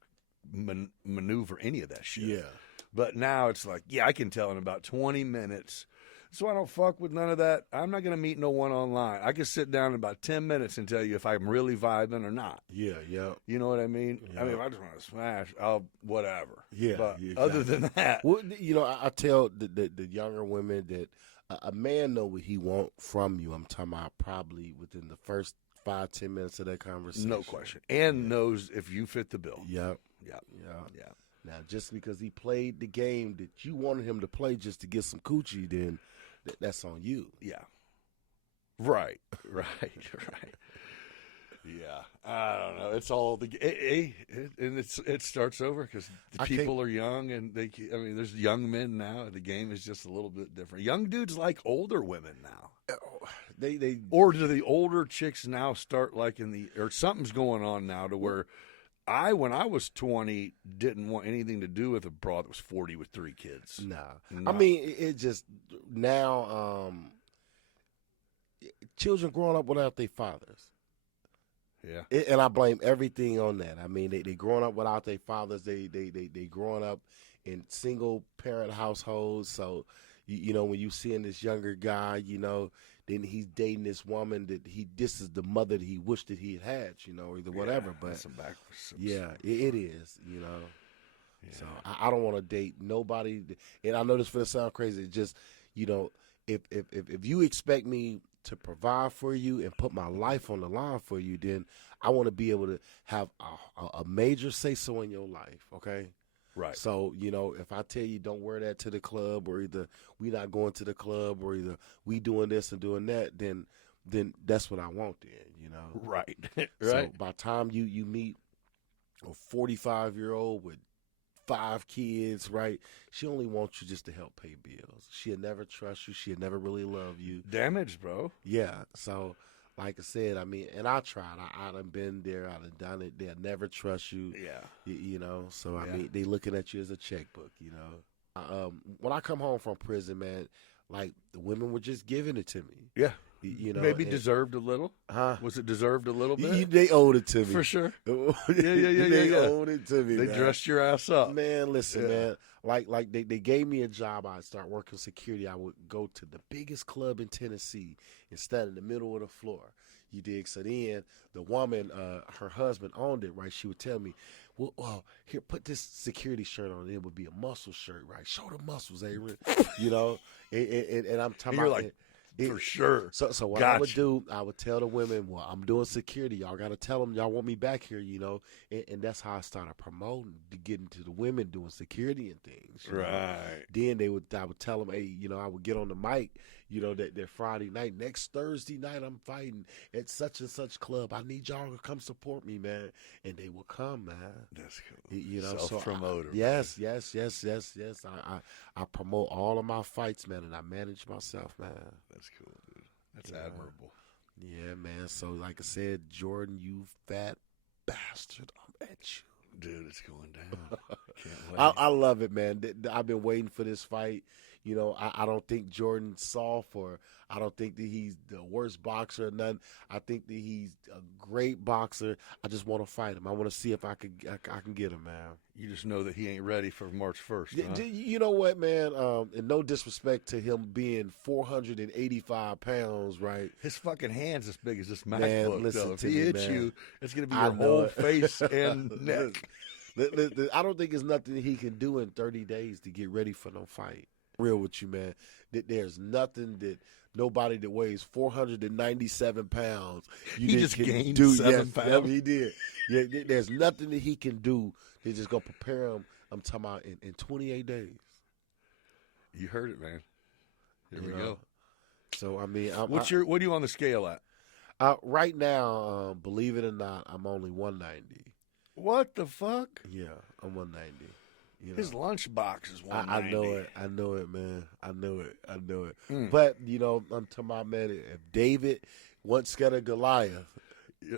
maneuver any of that shit. Yeah. But now it's like, yeah, I can tell in about 20 minutes. So I don't fuck with none of that. I'm not going to meet no one online. I can sit down in about 10 minutes and tell you if I'm really vibing or not. Yeah. Yeah. You know what I mean? Yeah. I mean, if I just want to smash, I'll whatever. Yeah, But yeah, other than that, Well, you know, I tell the younger women that a man know what he want from you. I'm talking about probably within the first 5-10 minutes of that conversation. no question. And knows if you fit the bill. Yep. Yeah. Yeah. Now, just because he played the game that you wanted him to play just to get some coochie, then that's on you. Yeah. Right. Yeah. I don't know. It's all and it starts over because the I people are young and there's young men now. The game is just a little bit different. Young dudes like older women now. They Or do the older chicks now start liking or something's going on now to where when I was 20, didn't want anything to do with a broad that was 40 with 3 kids. nah. I mean, it just now children growing up without their fathers. Yeah. And I blame everything on that. I mean, they growing up without their fathers. They growing up in single parent households. So, you know, when you seeing this younger guy, you know, then he's dating this woman that this is the mother that he wished that he had, you know, or whatever. Yeah, But that's some backwards. yeah, it is, you know. Yeah. So I don't want to date nobody. And I know this for to sound crazy. It's just, you know, if you expect me to provide for you and put my life on the line for you, then I want to be able to have a major say-so in your life, okay? Right. So, you know, if I tell you don't wear that to the club, or either we not going to the club, or either we doing this and doing that, then that's what I want then, you know? Right. So by the time you meet a 45-year-old with 5 kids, right? She only wants you just to help pay bills. She'll never trust you. She'll never really love you. Damaged, bro. Yeah. So, like I said, I mean, and I tried. I done been there. I done done it. They'll never trust you. Yeah. You know, so I Yeah. mean, they looking at you as a checkbook, you know. When I come home from prison, man, like the women were just giving it to me. Yeah. You know, Maybe and- deserved a little. Huh? Was it deserved a little bit? They owed it to me. For sure. yeah, yeah, They yeah. owed it to me. They man. dressed your ass up. Man, listen, Yeah. man. Like they gave me a job. I'd start working security. I would go to the biggest club in Tennessee and stand in the middle of the floor. You dig? So then the woman, her husband owned it, right? She would tell me, well, here, put this security shirt on. It would be a muscle shirt, right? Show the muscles, Aahrown. You know? And I'm talking You're about like, for sure. So what I would do, I would tell the women, well, I'm doing security. Y'all got to tell them y'all want me back here, you know. And that's how I started promoting, to get into the women doing security and things. you know. Right. Then I would tell them, hey, you know, I would get on the mic, you know, that Friday night. Next Thursday night, I'm fighting at such and such club. I need y'all to come support me, man. And they will come, man. That's cool. You know, Self-promoter. Yes. I promote all of my fights, man, and I manage myself, man. That's cool, dude. That's admirable. Yeah, man. So, like I said, Jordan, you fat bastard, I'm at you. Dude, it's going down. Can't wait. I love it, man. I've been waiting for this fight. You know, I don't think Jordan's soft, or I don't think that he's the worst boxer or nothing. I think that he's a great boxer. I just want to fight him. I want to see if I can get him, man. You just know that he ain't ready for March 1st, huh? You know what, man? And no disrespect to him being 485 pounds, right? His fucking hand's as big as this Man, MacBook, listen though. If to he me, hits man. you, it's going to be I your know whole it. face and neck. I don't think there's nothing he can do in 30 days to get ready for no fight. Real with you, man. There's nothing that nobody that weighs 497 pounds. He just gained do. 7 pounds. He did. Yeah, there's nothing that he can do. They're just gonna prepare him. I'm talking about in 28 days. You heard it, man. Here we You go. know? So I mean, What are you on the scale at? right now? Believe it or not, I'm only 190. What the fuck? Yeah, I'm 190. You know? His lunchbox is 190. I know it, man. I know it. Mm. But, you know, I'm talking about, man, if David once got a Goliath. Yeah.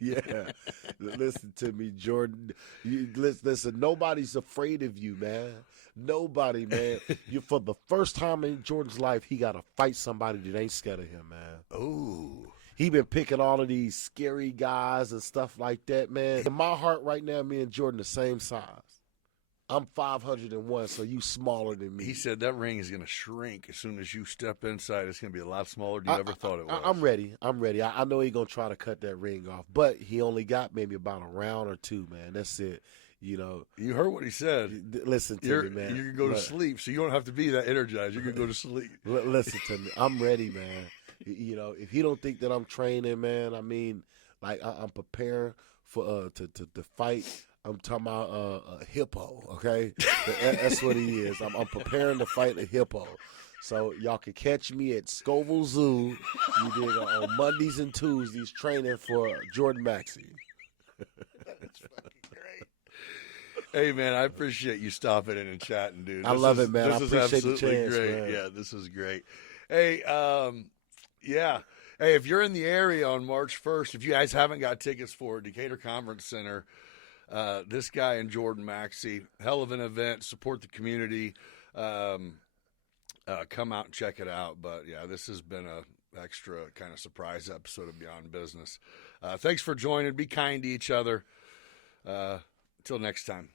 Yeah. Listen to me, Jordan. Listen, nobody's afraid of you, man. Nobody, man. For the first time in Jordan's life, he got to fight somebody that ain't scared of him, man. Ooh. He been picking all of these scary guys and stuff like that, man. In my heart right now, me and Jordan the same size. I'm 501, so you smaller than me. He said that ring is going to shrink as soon as you step inside. It's going to be a lot smaller than you ever thought it was. I'm ready. I know he's going to try to cut that ring off, but he only got maybe about a round or two, man. That's it. You know. You heard what he said. Listen to me, man. You can go to sleep, so you don't have to be that energized. You can go to sleep. Listen to me. I'm ready, man. You know, if he don't think that I'm training, man, I mean, like I'm preparing for to fight. I'm talking about a hippo, okay? That's what he is. I'm preparing to fight a hippo. So y'all can catch me at Scoville Zoo. You dig, on Mondays and Tuesdays training for Jordan Maxey. That's fucking great. Hey, man, I appreciate you stopping in and chatting, dude. I love it, man. I This is appreciate the absolutely chance, great. man. Yeah, this is great. Hey, yeah. Hey, if you're in the area on March 1st, if you guys haven't got tickets for Decatur Conference Center, this guy and Jordan Maxey, hell of an event. Support the community. Come out and check it out. But, yeah, this has been a extra kind of surprise episode of Beyond Business. Thanks for joining. Be kind to each other. Until next time.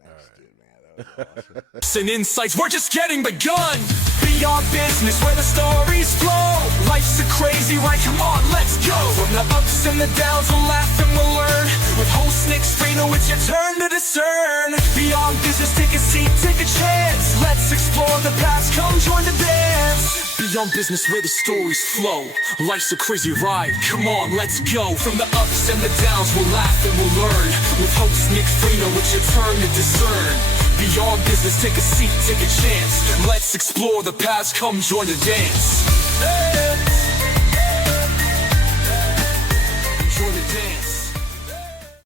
Thanks, dude, man. That was awesome. And insights, we're just getting begun. Beyond business, where the stories flow. Life's a crazy ride, come on, let's go. From the ups and the downs, we'll laugh and we'll learn. With host Nick Freno, it's your turn to discern. Beyond business, take a seat, take a chance. Let's explore the past, come join the dance. Beyond business, where the stories flow. Life's a crazy ride, come on, let's go. From the ups and the downs, we'll laugh and we'll learn. With host Nick Freno, it's your turn to discern. Beyond business, take a seat, take a chance. Let's explore the past, come join the dance. Join the dance.